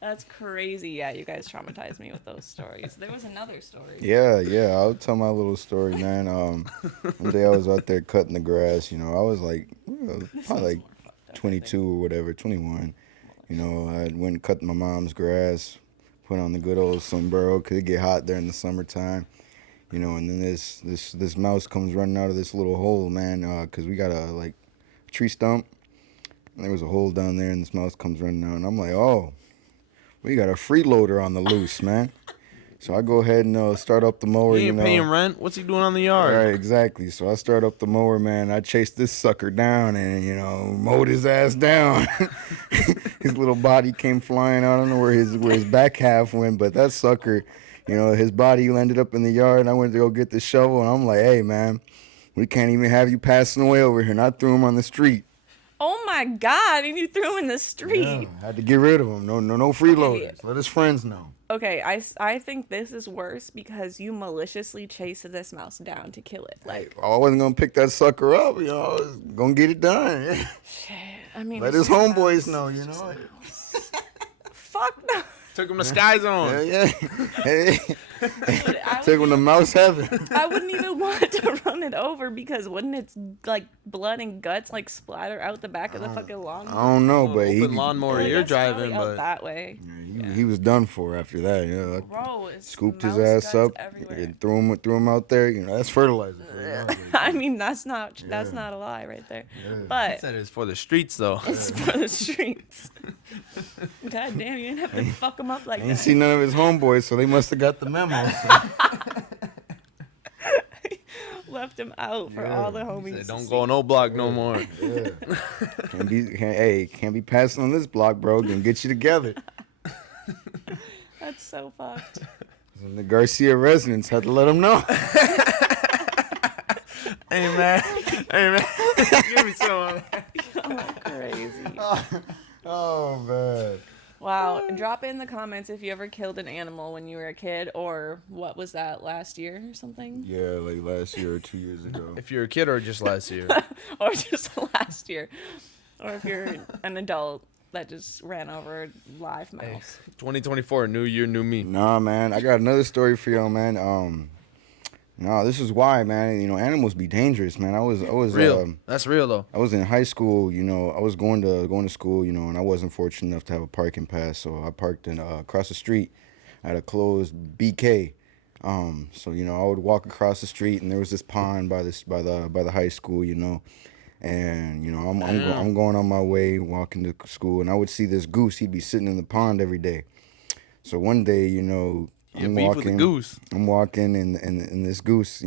That's crazy. Yeah, you guys traumatized me with those stories. There was another story. Yeah, I'll tell my little story, man. One day I was out there cutting the grass, I was like, probably like 22 or whatever, 21. I went and cut my mom's grass, put on the good old sombrero, because it get hot there in the summertime. And then this mouse comes running out of this little hole, man, because we got a tree stump. And there was a hole down there, and this mouse comes running out, and I'm like, oh, we got a freeloader on the loose, man. So I go ahead and start up the mower, He ain't paying rent. What's he doing on the yard? Right, exactly. So I start up the mower, man. I chased this sucker down and, mowed his ass down. His little body came flying. I don't know where his back half went, but that sucker, his body ended up in the yard, and I went to go get the shovel, and I'm like, hey, man, we can't even have you passing away over here. And I threw him on the street. Oh my God! And you threw him in the street. Yeah, had to get rid of him. No freeloaders. Let his friends know. Okay, I think this is worse because you maliciously chased this mouse down to kill it. Like, I wasn't going to pick that sucker up, I was going to get it done. shit. I mean, Let it's his just a homeboys mouse. know, Fuck no. Took him to Sky Zone. Yeah. Hey. I Took him to mouse heaven. I wouldn't even want to run it over because wouldn't its like blood and guts like splatter out the back of the fucking lawn? I don't know, but Open lawnmower Well, you're that's probably driving, out but that way. he was done for after that. Yeah, Bro, it's scooped his mouse ass guts up everywhere. and threw him out there. That's fertilizer. For him. I mean, that's not a lie right there. But said it's for the streets though. it's for the streets. God damn, you didn't have to fuck him up like I ain't that. see none of his homeboys, so they must have got the memo. Left him out for all the homies. Said, to don't see. go no block no more. Yeah. Can't be passing on this block, bro. Gonna get you together. That's so fucked. And the Garcia residents had to let him know. Hey man, give me some. Oh, crazy. Oh man. Wow. Drop in the comments if you ever killed an animal when you were a kid, or what was that, last year or something? Yeah, like last year or 2 years ago. If you're a kid or just last year. Or just last year. Or if you're an adult that just ran over a live mouse. 2024, new year, new me. Nah, man, I got another story for y'all, man. No, this is why, man. Animals be dangerous, man. I was Real. That's real though. I was in high school. I was going to school, and I wasn't fortunate enough to have a parking pass, so I parked across the street at a closed BK. So I would walk across the street, and there was this pond by the high school, and Damn. I'm going on my way walking to school, and I would see this goose. He'd be sitting in the pond every day. So one day, You I'm beef with the walking, goose. I'm walking, and this goose,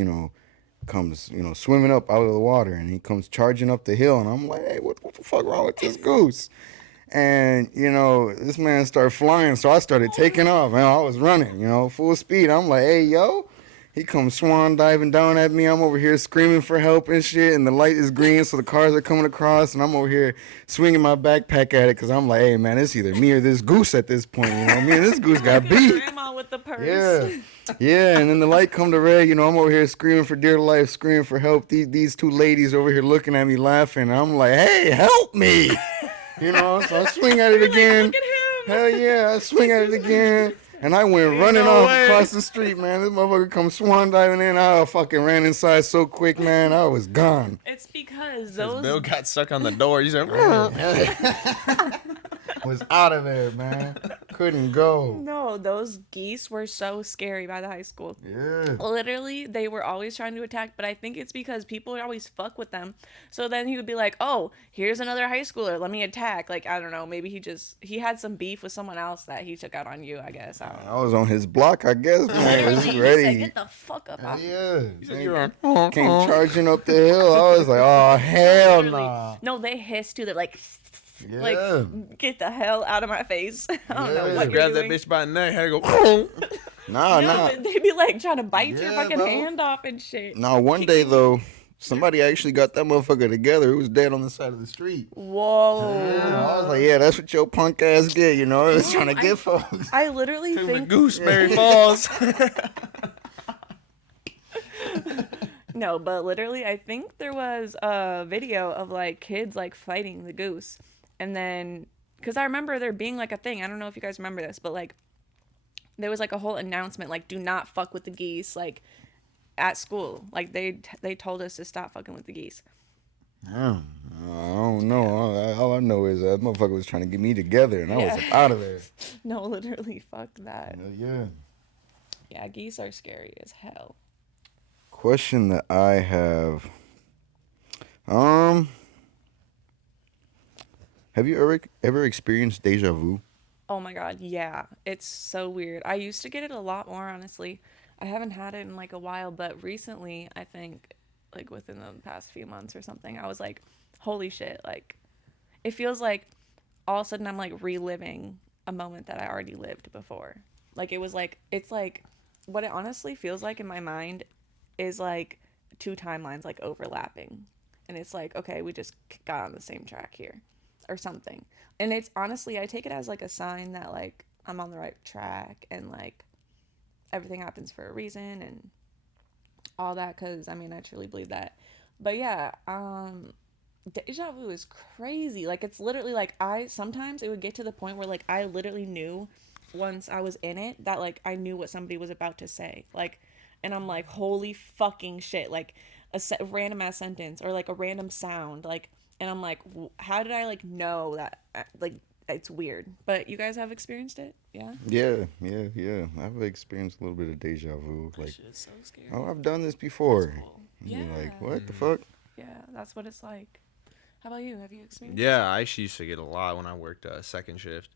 comes, swimming up out of the water, and he comes charging up the hill, and I'm like, hey, what the fuck wrong with this goose? And this man started flying, so I started taking off, man. I was running, full speed. I'm like, hey, yo. He comes swan diving down at me. I'm over here screaming for help and shit, and the light is green, so the cars are coming across, and I'm over here swinging my backpack at it because I'm like, hey, man, it's either me or this goose at this point. Me and this goose got Look at beat. grandma with the purse. Yeah. Yeah, and then the light come to red, I'm over here screaming for dear life, screaming for help. These two ladies over here looking at me laughing. And I'm like, hey, help me. So I swing at it You're like, again. look at him. Hell yeah, I swing at it again. And I went Ain't running no off way. across the street, man. This motherfucker come swan diving in. I fucking ran inside so quick, man. I was gone. It's because His those Bill got stuck on the door. He's like, Was out of there, man. Couldn't go. No, those geese were so scary by the high school. Yeah. Literally, they were always trying to attack, but I think it's because people would always fuck with them. So then he would be like, "Oh, here's another high schooler. Let me attack." Like, I don't know, maybe he had some beef with someone else that he took out on you, I guess. I don't know. I was on his block, I guess, man. I was Literally, he ready. said, "Get the fuck up out." Yeah. you're on. Came charging up the hill. I was like, oh, hell Literally. nah. No, they hiss too. They're like, Yeah. like, get the hell out of my face. I don't know Yeah. what you're Grab that doing. bitch by the neck. Had to go. Nah, No, nah. they'd be like trying to bite your Yeah, fucking bro. hand off and shit. Nah, one day, though, somebody actually got that motherfucker together. It was dead on the side of the street. Whoa. Yeah, I was like, yeah, that's what your punk ass get, It was trying to get folks. I literally The think Gooseberry Falls. no, but literally I think there was a video of like kids like fighting the goose. And then cuz I remember there being like a thing. I don't know if you guys remember this, but like there was like a whole announcement like do not fuck with the geese like at school. Like they told us to stop fucking with the geese. I don't know. All I know is that motherfucker was trying to get me together, and I was Yeah. like, out of there. No, literally fuck that. Yeah. Yeah, geese are scary as hell. Question that I have. Um, have you ever experienced deja vu? Oh my god, yeah. It's so weird. I used to get it a lot more, honestly. I haven't had it in like a while, but recently, I think like within the past few months or something, I was like, holy shit, like it feels like all of a sudden I'm like reliving a moment that I already lived before. Like it was like it's like what it honestly feels like in my mind is like two timelines like overlapping. And it's like, okay, we just got on the same track here or something. And it's honestly, I take it as like a sign that like I'm on the right track and like everything happens for a reason and all that cuz I mean, I truly believe that. But yeah, deja vu is crazy. Like it's literally like I sometimes it would get to the point where like I literally knew once I was in it that like I knew what somebody was about to say. Like and I'm like holy fucking shit. Like random ass sentence or like a random sound like and I'm like how did I like know that like it's weird. But you guys have experienced it? Yeah. Yeah. I've experienced a little bit of deja vu. That Like, shit is so scary. oh, I've done this before. That's cool. And Yeah. you're like, what the fuck? Yeah, that's what it's like. How about you? Have you experienced Yeah, I actually used to get a lot when I worked second shift.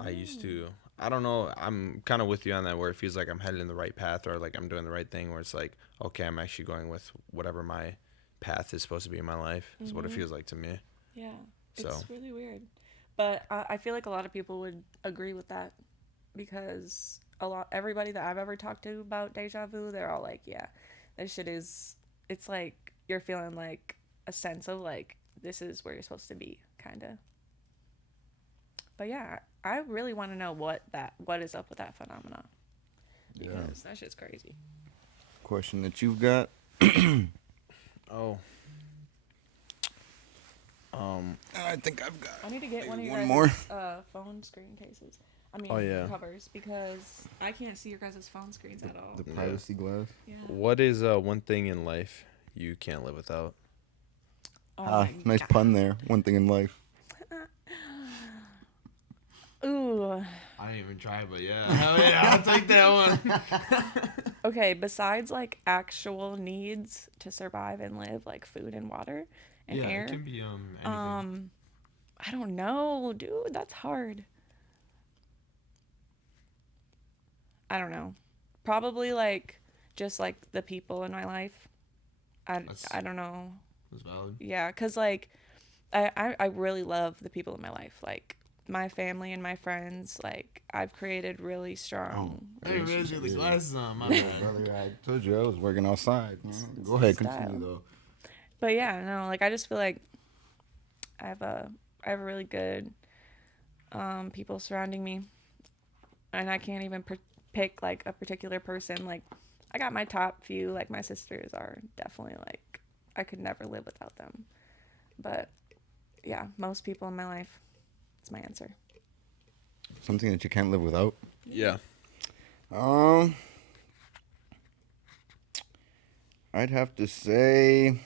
I used Oh. to. I don't know. I'm kind of with you on that where it feels like I'm headed in the right path or like I'm doing the right thing where it's like, okay, I'm actually going with whatever my path is supposed to be in my life is what it feels like to me. Yeah, So. it's really weird. But I feel like a lot of people would agree with that because everybody that I've ever talked to about deja vu, they're all like, yeah, this shit is, it's like you're feeling like a sense of like, this is where you're supposed to be, kind of. But yeah, I really want to know what is up with that phenomenon because that shit's crazy. Question that you've got. Oh. I think I've got. I need to get one of your One guys' more. phone screen cases. I mean, Oh, yeah. covers because I can't see your guys' phone screens at all. The privacy glass. Yeah. What is one thing in life you can't live without? Oh my Nice God. pun there. One thing in life. Ooh, I didn't even try, but yeah. Hell yeah, I'll take that one. Okay, besides like actual needs to survive and live, like food and water and Yeah, it air, can be anything. I don't know, dude. That's hard. I don't know. Probably like just like the people in my life. That's I don't know. that's valid. Yeah, cause like I really love the people in my life. Like my family and my friends. Like I've created really strong I didn't realize you had the relationships. glasses on. My Yeah, bad. brother, I told you I was working outside. It's Go ahead, style. continue though. But yeah, no, like I just feel like I have a really good people surrounding me, and I can't even pick like a particular person. Like I got my top few. Like my sisters are definitely like I could never live without them. But yeah, most people in my life. That's my answer. Something that you can't live without. Yeah. Um, I'd have to say,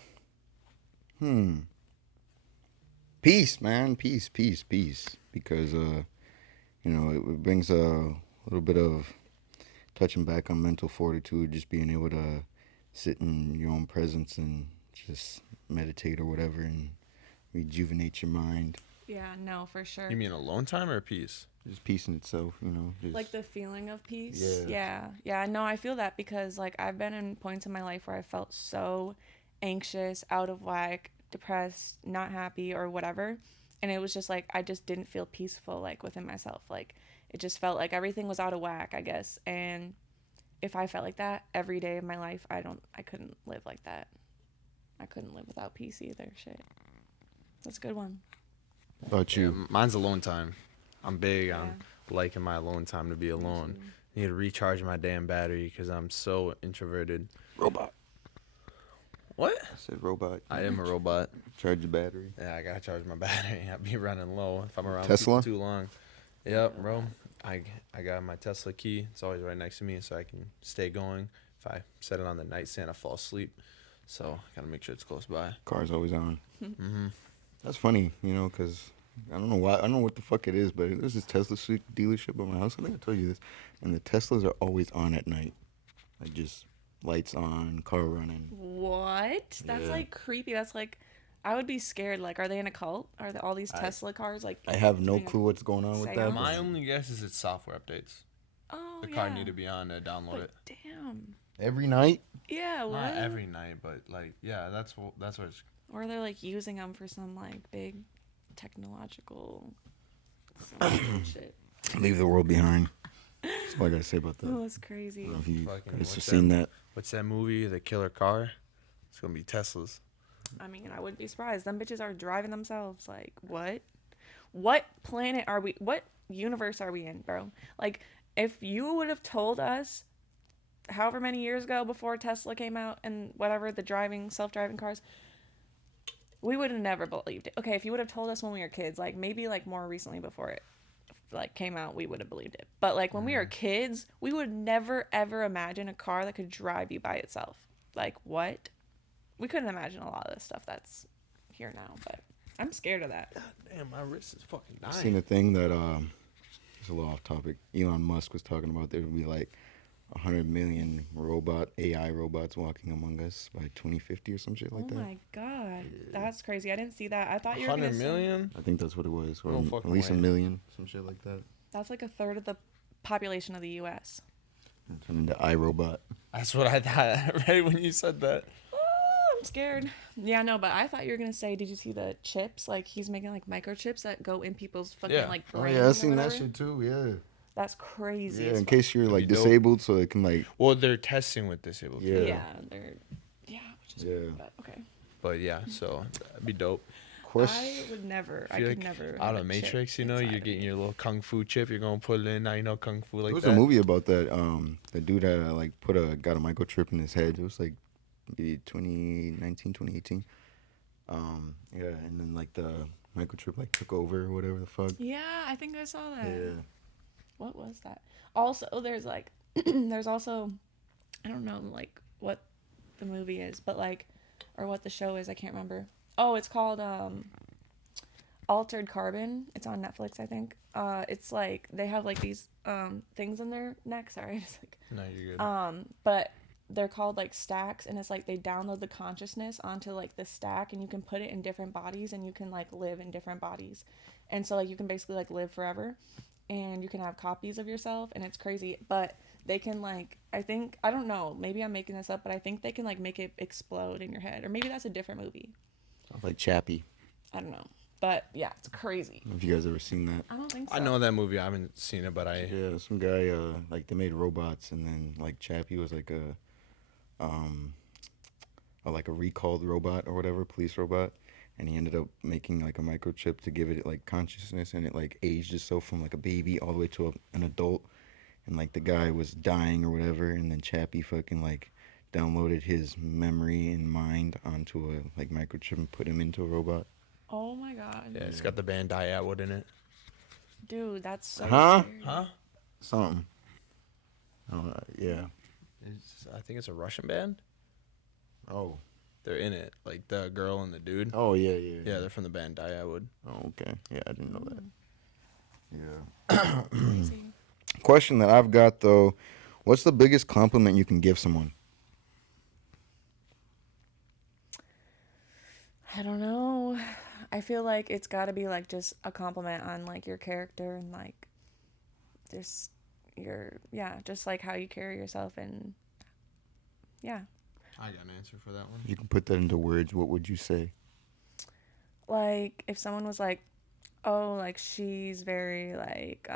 peace, man, peace. Because it brings a little bit of touching back on mental fortitude, just being able to sit in your own presence and just meditate or whatever and rejuvenate your mind. Yeah, no, for sure. You mean alone time or peace? Just peace in itself, just Like the feeling of peace. Yeah. Yeah. No, I feel that because like I've been in points in my life where I felt so anxious, out of whack, depressed, not happy or whatever. And it was just like I just didn't feel peaceful like within myself. Like it just felt like everything was out of whack, I guess. And if I felt like that every day of my life, I couldn't live like that. I couldn't live without peace either. Shit. That's a good one. about Yeah, you. mine's alone time. I'm big Yeah. on liking my alone time to be alone. Need to recharge my damn battery because I'm so introverted. Robot. What? I said robot. I am a robot. Charge the battery. Yeah, I gotta charge my battery. I'll be running low if I'm around Tesla? people too long. Yep, bro. I got my Tesla key. It's always right next to me, so I can stay going. If I set it on the nightstand, I fall asleep. So gotta make sure it's close by. Car's always on. Mm-hmm. That's funny, because I don't know why. I don't know what the fuck it is, but there's this Tesla dealership at my house. I think I told you this. And the Teslas are always on at night. Like just lights on, car running. What? That's Yeah. like creepy. That's like, I would be scared. Like, are they in a cult? Are all these Tesla cars like? I have no doing a- clue what's going on with that. Seance? My but only guess is it's software updates. Oh The yeah. car need to be on to download But it. damn. Every night? Yeah. What? Not every night, but like yeah, that's what it's. Or they're like using them for some like big technological some shit. Leave the world behind. That's all I gotta say about that. Oh, that's crazy. I don't know if you Fucking guys what's have that? seen that. What's that movie? The Killer Car. It's gonna be Teslas. I mean, I wouldn't be surprised. Them bitches are driving themselves. Like, what? What planet are we? What universe are we in, bro? Like, if you would have told us however many years ago before Tesla came out and whatever, the self-driving cars, we would have never believed it. Okay, if you would have told us when we were kids, like maybe like more recently before it like came out, we would have believed it. But like when we were kids, we would never ever imagine a car that could drive you by itself. Like what? We couldn't imagine a lot of this stuff that's here now, but I'm scared of that. Damn, my wrist is fucking I dying. seen a thing that it's a little off topic. Elon Musk was talking about there would be like 100 million AI robots walking among us by 2050 or some shit like Oh that. my god, that's crazy. I didn't see that. I thought you were gonna 100 say million? I think that's what it was, or No at fucking least way. a million, some shit like that. that's like a third of the population of the U.S. Turn into iRobot. That's what I thought right when you said that. I'm scared. Yeah, no, but I thought you were gonna say, did you see the chips? Like he's making like microchips that go in people's fucking Yeah. like Oh brains. yeah, I or seen that whatever. shit too. Yeah. That's crazy. Yeah, as in fuck. case you're like That'd be dope. disabled, so it can like. Well, they're testing with disabled Yeah. people. Yeah, they're which is weird, Yeah. but okay. But yeah, so that'd be dope. I would never. I Feel could like never. out have of a chip Matrix, you're inside of getting me. your little kung fu chip. You're gonna put it in. Now you know kung fu like There was that. a movie about that. The dude had like got a microchip in his head. It was like maybe 2019, 2018. Yeah, and then like the microchip like took over or whatever the fuck. Yeah, I think I saw that. Yeah. What was that? Also, there's like, there's also, I don't know like what the movie is, but like, or what the show is. I can't remember. Oh, it's called Altered Carbon. It's on Netflix, I think. It's like they have like these things in their neck. Sorry, it's like No, you're good. but they're called like stacks, and it's like they download the consciousness onto like the stack, and you can put it in different bodies, and you can like live in different bodies, and so like you can basically like live forever, and you can have copies of yourself, and it's crazy. But they can like I don't know, maybe I'm making this up, but I think they can like make it explode in your head, or maybe that's a different movie. Sounds like Chappie. I don't know, but yeah, it's crazy. Have you guys ever seen that? I don't think so. I know that movie. I haven't seen it, but Yeah, some guy like they made robots, and then like Chappie was um like a recalled robot or whatever, police robot, and he ended up making like a microchip to give it like consciousness, and it like aged itself from like a baby all the way to an adult, and like the guy was dying or whatever, and then Chappie fucking like downloaded his memory and mind onto a like microchip and put him into a robot. Oh my god, yeah, it's got the band Atwood in it. dude, that's so Huh? scary. Huh? Something. Yeah. I think it's a Russian band. Oh. They're in it, like the girl and the dude. Oh yeah, yeah. Yeah, they're from the band Atwood. Oh, okay. Yeah, I didn't know that. Yeah. Crazy. Question that I've got though, what's the biggest compliment you can give someone? I don't know. I feel like it's got to be like just a compliment on like your character and like just your just like how you carry yourself and yeah. I got an answer for that one. You can put that into words. What would you say? Like if someone was like, "Oh, like she's very like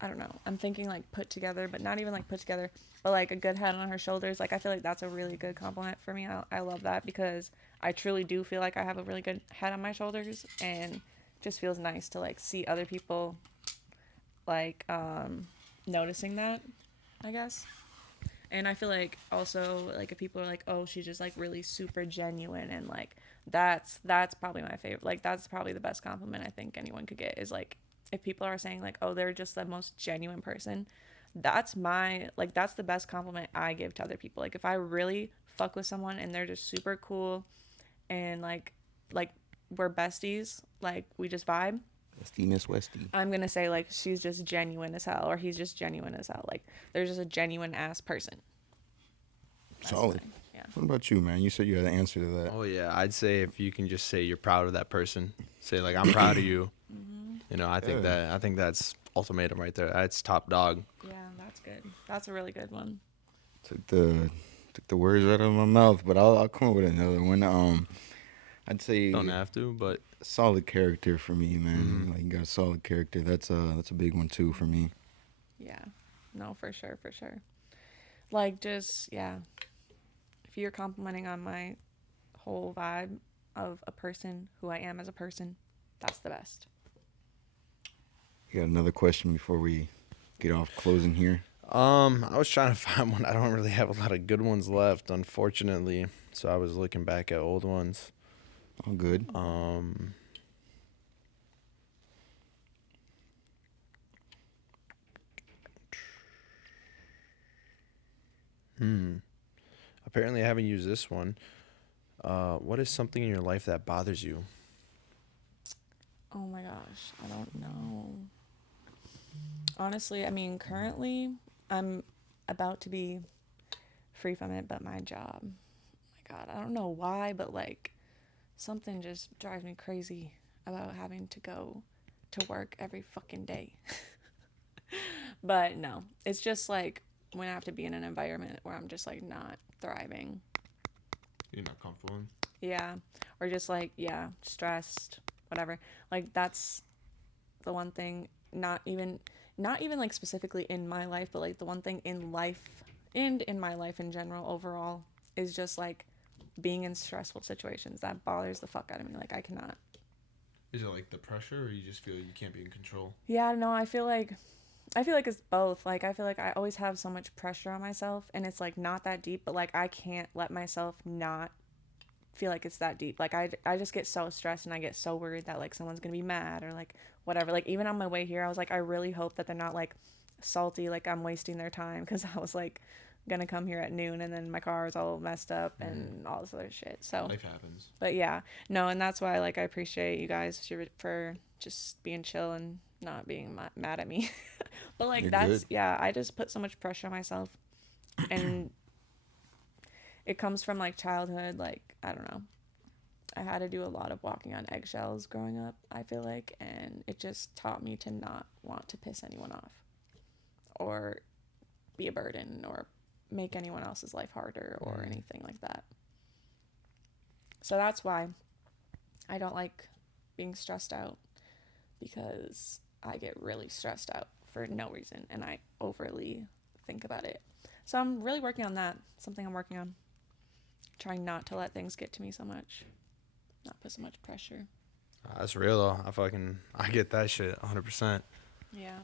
I don't know. I'm thinking like put together, but not even like put together, but like a good head on her shoulders." Like I feel like that's a really good compliment for me. I love that because I truly do feel like I have a really good head on my shoulders, and just feels nice to like see other people like noticing that, I guess. And I feel like also like if people are like, "Oh, she's just like really super genuine," and like that's probably my favorite. Like that's probably the best compliment I think anyone could get is like if people are saying like, "Oh, they're just the most genuine person." That's the best compliment I give to other people. Like if I really fuck with someone and they're just super cool and like we're besties, like we just vibe, Westy Miss Westy. I'm gonna say like she's just genuine as hell, or he's just genuine as hell. Like there's just a genuine ass person. That's Solid. yeah. What about you, man? You said you had an answer to that. Oh yeah, I'd say if you can just say you're proud of that person, say like I'm proud of you. You know, I think that's ultimatum right there. That's top dog. Yeah, that's good. That's a really good one. Took the words out of my mouth, but I'll come up with another one. I'd say Don't have to, but solid character for me, man. Like you got a solid character. That's a big one too for me. Yeah. No, for sure, for sure. Like just yeah. If you're complimenting on my whole vibe of a person, who I am as a person, that's the best. You got another question before we get off closing here? I was trying to find one. I don't really have a lot of good ones left, unfortunately. So I was looking back at old ones. All good. Apparently I haven't used this one. What is something in your life that bothers you? Oh my gosh, I don't know. Honestly, I mean, currently I'm about to be free from it, but my job. Oh my God, I don't know why, but like something just drives me crazy about having to go to work every fucking day. But no, it's just like when I have to be in an environment where I'm just like not thriving. You're not comfortable in? Yeah. Or just like, yeah, stressed, whatever. Like that's the one thing, not even like specifically in my life, but like the one thing in life and in my life in general overall is just like being in stressful situations. That bothers the fuck out of me. Like I cannot. Is it like the pressure, or you just feel you can't be in control? Yeah, no, I feel like it's both. Like I feel like I always have so much pressure on myself and it's like not that deep, but like I can't let myself not feel like it's that deep. Like I just get so stressed and I get so worried that like someone's gonna be mad or like whatever. Like even on my way here I was like I really hope that they're not like salty, like I'm wasting their time, because I was like gonna come here at noon, and then my car is all messed up and all this other shit. So, Life happens. but yeah, no, and that's why like I appreciate you guys for just being chill and not being mad at me. But like You're good. that's yeah, I just put so much pressure on myself, and it comes from like childhood. Like I don't know, I had to do a lot of walking on eggshells growing up. I feel like, and it just taught me to not want to piss anyone off, or be a burden, or make anyone else's life harder, or anything like that. So that's why I don't like being stressed out, because I get really stressed out for no reason and I overly think about it. So I'm really working on that. Something I'm working on. Trying not to let things get to me so much. Not put so much pressure. That's real though. I get that shit 100%. Yeah.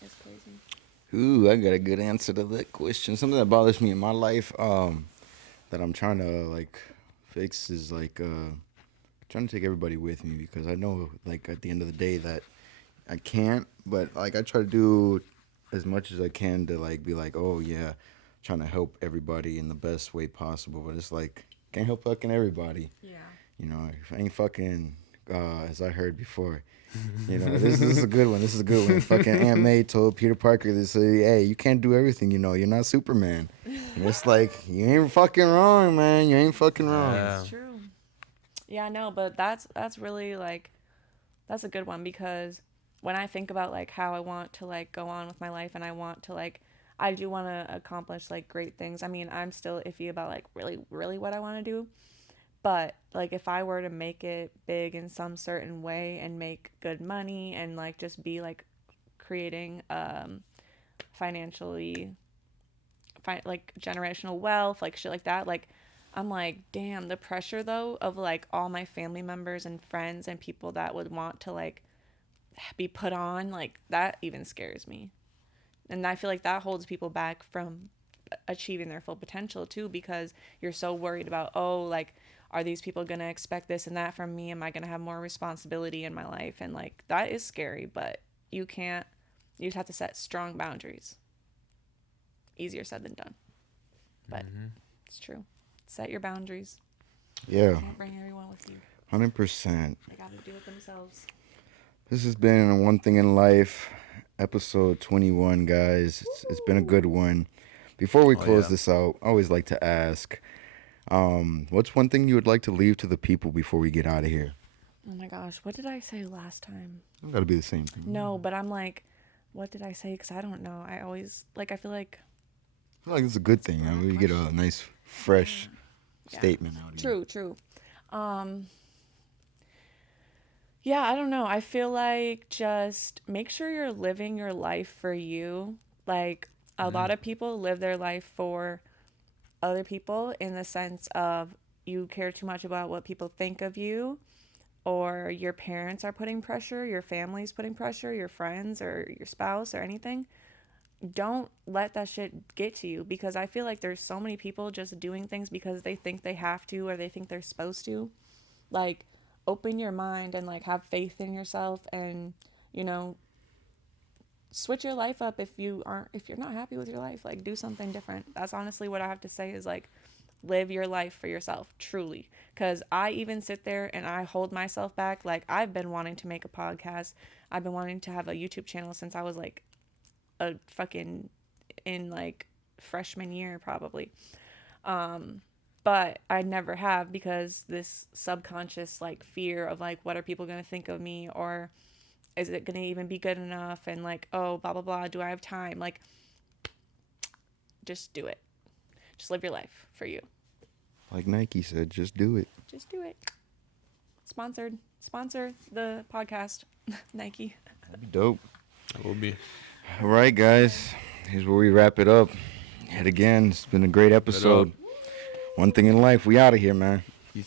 It's crazy. Ooh, I got a good answer to that question. Something that bothers me in my life, that I'm trying to like fix is like trying to take everybody with me, because I know like at the end of the day that I can't, but like I try to do as much as I can to like be like, oh yeah, trying to help everybody in the best way possible. But it's like can't help fucking everybody. Yeah. You know, if I ain't fucking, as I heard before, you know, this is a good one. This is a good one. Fucking Aunt May told Peter Parker this, hey, you can't do everything, you know, you're not Superman. And it's like, you ain't fucking wrong, man. You ain't fucking wrong. Yeah. It's true. Yeah, no, but that's really like that's a good one, because when I think about like how I want to like go on with my life, and I want to like I do want to accomplish like great things. I mean, I'm still iffy about like really what I want to do, but like if I were to make it big in some certain way and make good money and like just be like creating financially like generational wealth, like shit like that, like I'm like, damn, the pressure though of like all my family members and friends and people that would want to like be put on, like that even scares me. And I feel like that holds people back from achieving their full potential too, because you're so worried about, oh, like are these people going to expect this and that from me? Am I going to have more responsibility in my life? And like that is scary, but you just have to set strong boundaries. Easier said than done. But it's true. Set your boundaries. Yeah, Can't bring everyone with you. 100%. They got to do it themselves. This has been One Thing in Life, episode 21, guys. It's been a good one. Before we Oh, close yeah. this out, I always like to ask, what's one thing you would like to leave to the people before we get out of here? Oh my gosh, what did I say last time? It's got to be the same thing. No, but I'm like, what did I say? Because I don't know. I always, like, I feel like. I feel like it's a good thing. I mean, we get a nice, fresh statement out of you. True. Yeah, I don't know. I feel like just make sure you're living your life for you. Like, a lot of people live their life for other people, in the sense of you care too much about what people think of you, or your parents are putting pressure, your family's putting pressure, your friends or your spouse or anything. Don't let that shit get to you, because I feel like there's so many people just doing things because they think they have to, or they think they're supposed to. Like, open your mind and like have faith in yourself, and you know, switch your life up if you're not happy with your life. Like, do something different. That's honestly what I have to say, is like live your life for yourself, truly. Because I even sit there and I hold myself back. Like, I've been wanting to make a podcast, I've been wanting to have a YouTube channel since I was like a fucking in like freshman year probably. But I never have, because this subconscious like fear of like, what are people going to think of me, or is it going to even be good enough, and like, oh, blah blah blah, do I have time? Like, just do it. Just live your life for you. Like Nike said, just do it. Just do it. Sponsor the podcast. Nike. That'd be dope. That will be. All right, guys. Here's where we wrap it up. Yet again, it's been a great episode. One Thing in Life. We out of here, man.